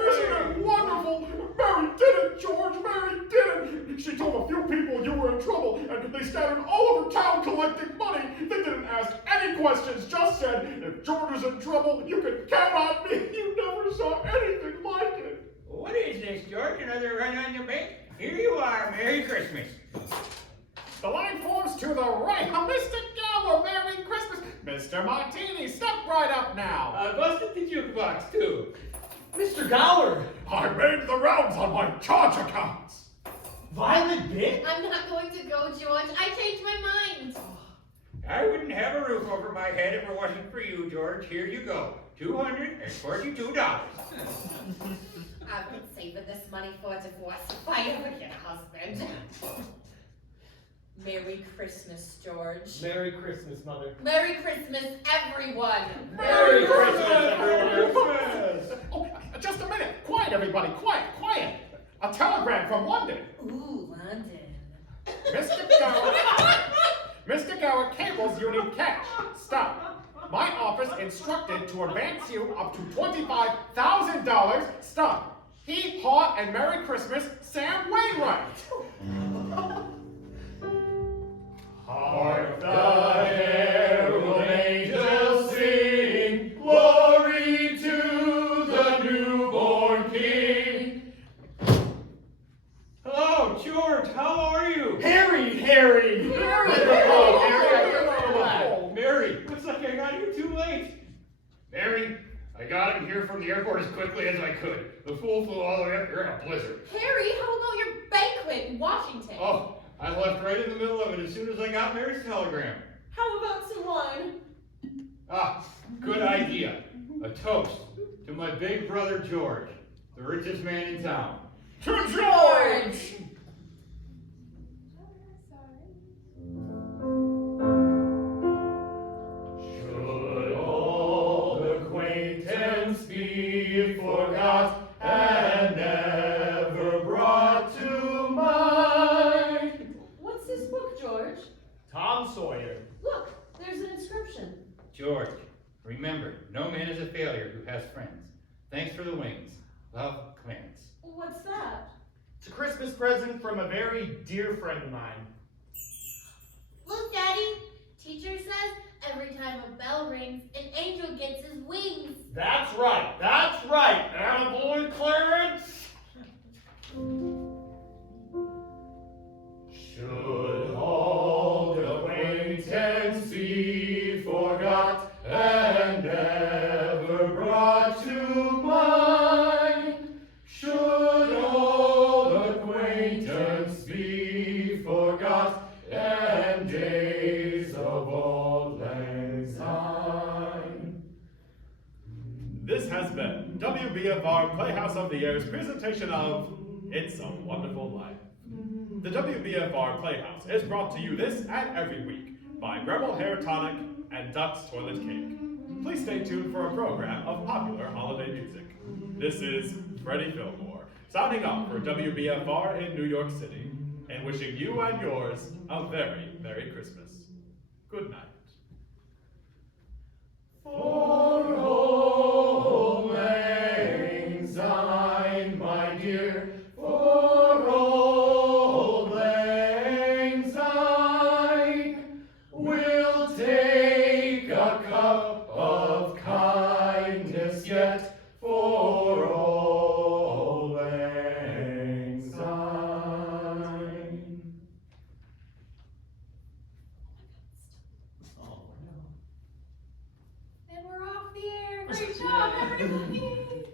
Isn't it wonderful? Mary did it, George! Mary did it! She told a few people you were in trouble, and they scattered all over town collecting money. They didn't ask any questions, just said, if George is in trouble, you can count on me. You never saw anything like it. What is this, George? Another run on your bank? Here you are. Merry Christmas. The line forms to the right. Mr. Gower, Merry Christmas. Mr. Martini, step right up now. I busted the jukebox, too. Mr. Gower! I made the rounds on my charge accounts. Violet bit? I'm not going to go, George. I changed my mind. I wouldn't have a roof over my head if it wasn't for you, George. Here you go. $242. I've been saving this money for a divorce if I ever get a husband. Merry Christmas, George. Merry Christmas, Mother. Merry Christmas, everyone. Merry Christmas! Oh, just a minute. Quiet, everybody. Quiet. A telegram from London. Ooh, London. Mr. Gower cables you need cash. Stop. My office instructed to advance you up to $25,000. Stop. He, Haw, and Merry Christmas, Sam Wainwright. Hark the herald angels sing, glory to the newborn King. Hello, George. How are you? Harry! Oh, Mary. Looks like I got here too late. Mary, I got him here from the airport as quickly as I could. The fool flew all the way up here in a blizzard. Harry, how about your banquet in Washington? Oh, I left right in the middle of it as soon as I got Mary's telegram. How about some wine? Ah, good idea. A toast to my big brother George, the richest man in town. To George! Should old acquaintance be forgot and never brought to mind? What's this book, George? Tom Sawyer. Look, there's an inscription. George, remember, no man is a failure who has friends. Thanks for the wings. Love, Clarence. What's that? It's a Christmas present from a very dear friend of mine. Look, Daddy. Teacher says every time a bell rings, an angel gets his wings. That's right. Attaboy, Clarence. Should old acquaintance be forgot and never brought to mind? Should old acquaintance be forgot and days of old lang syne? This has been WBFR Playhouse of the Year's presentation of It's a Wonderful Life. The WBFR Playhouse is brought to you this and every week by Gremel Hair Tonic and Duck's Toilet Cake. Please stay tuned for a program of popular holiday music. This is Freddie Fillmore, signing off for WBFR in New York City, and wishing you and yours a very Merry Christmas. Good night. For Auld Lang Syne, my dear, for Auld Lang Syne, we'll take a cup of kindness yet for Auld Lang Syne. Oh, no. And we're off the air. Great job, everybody.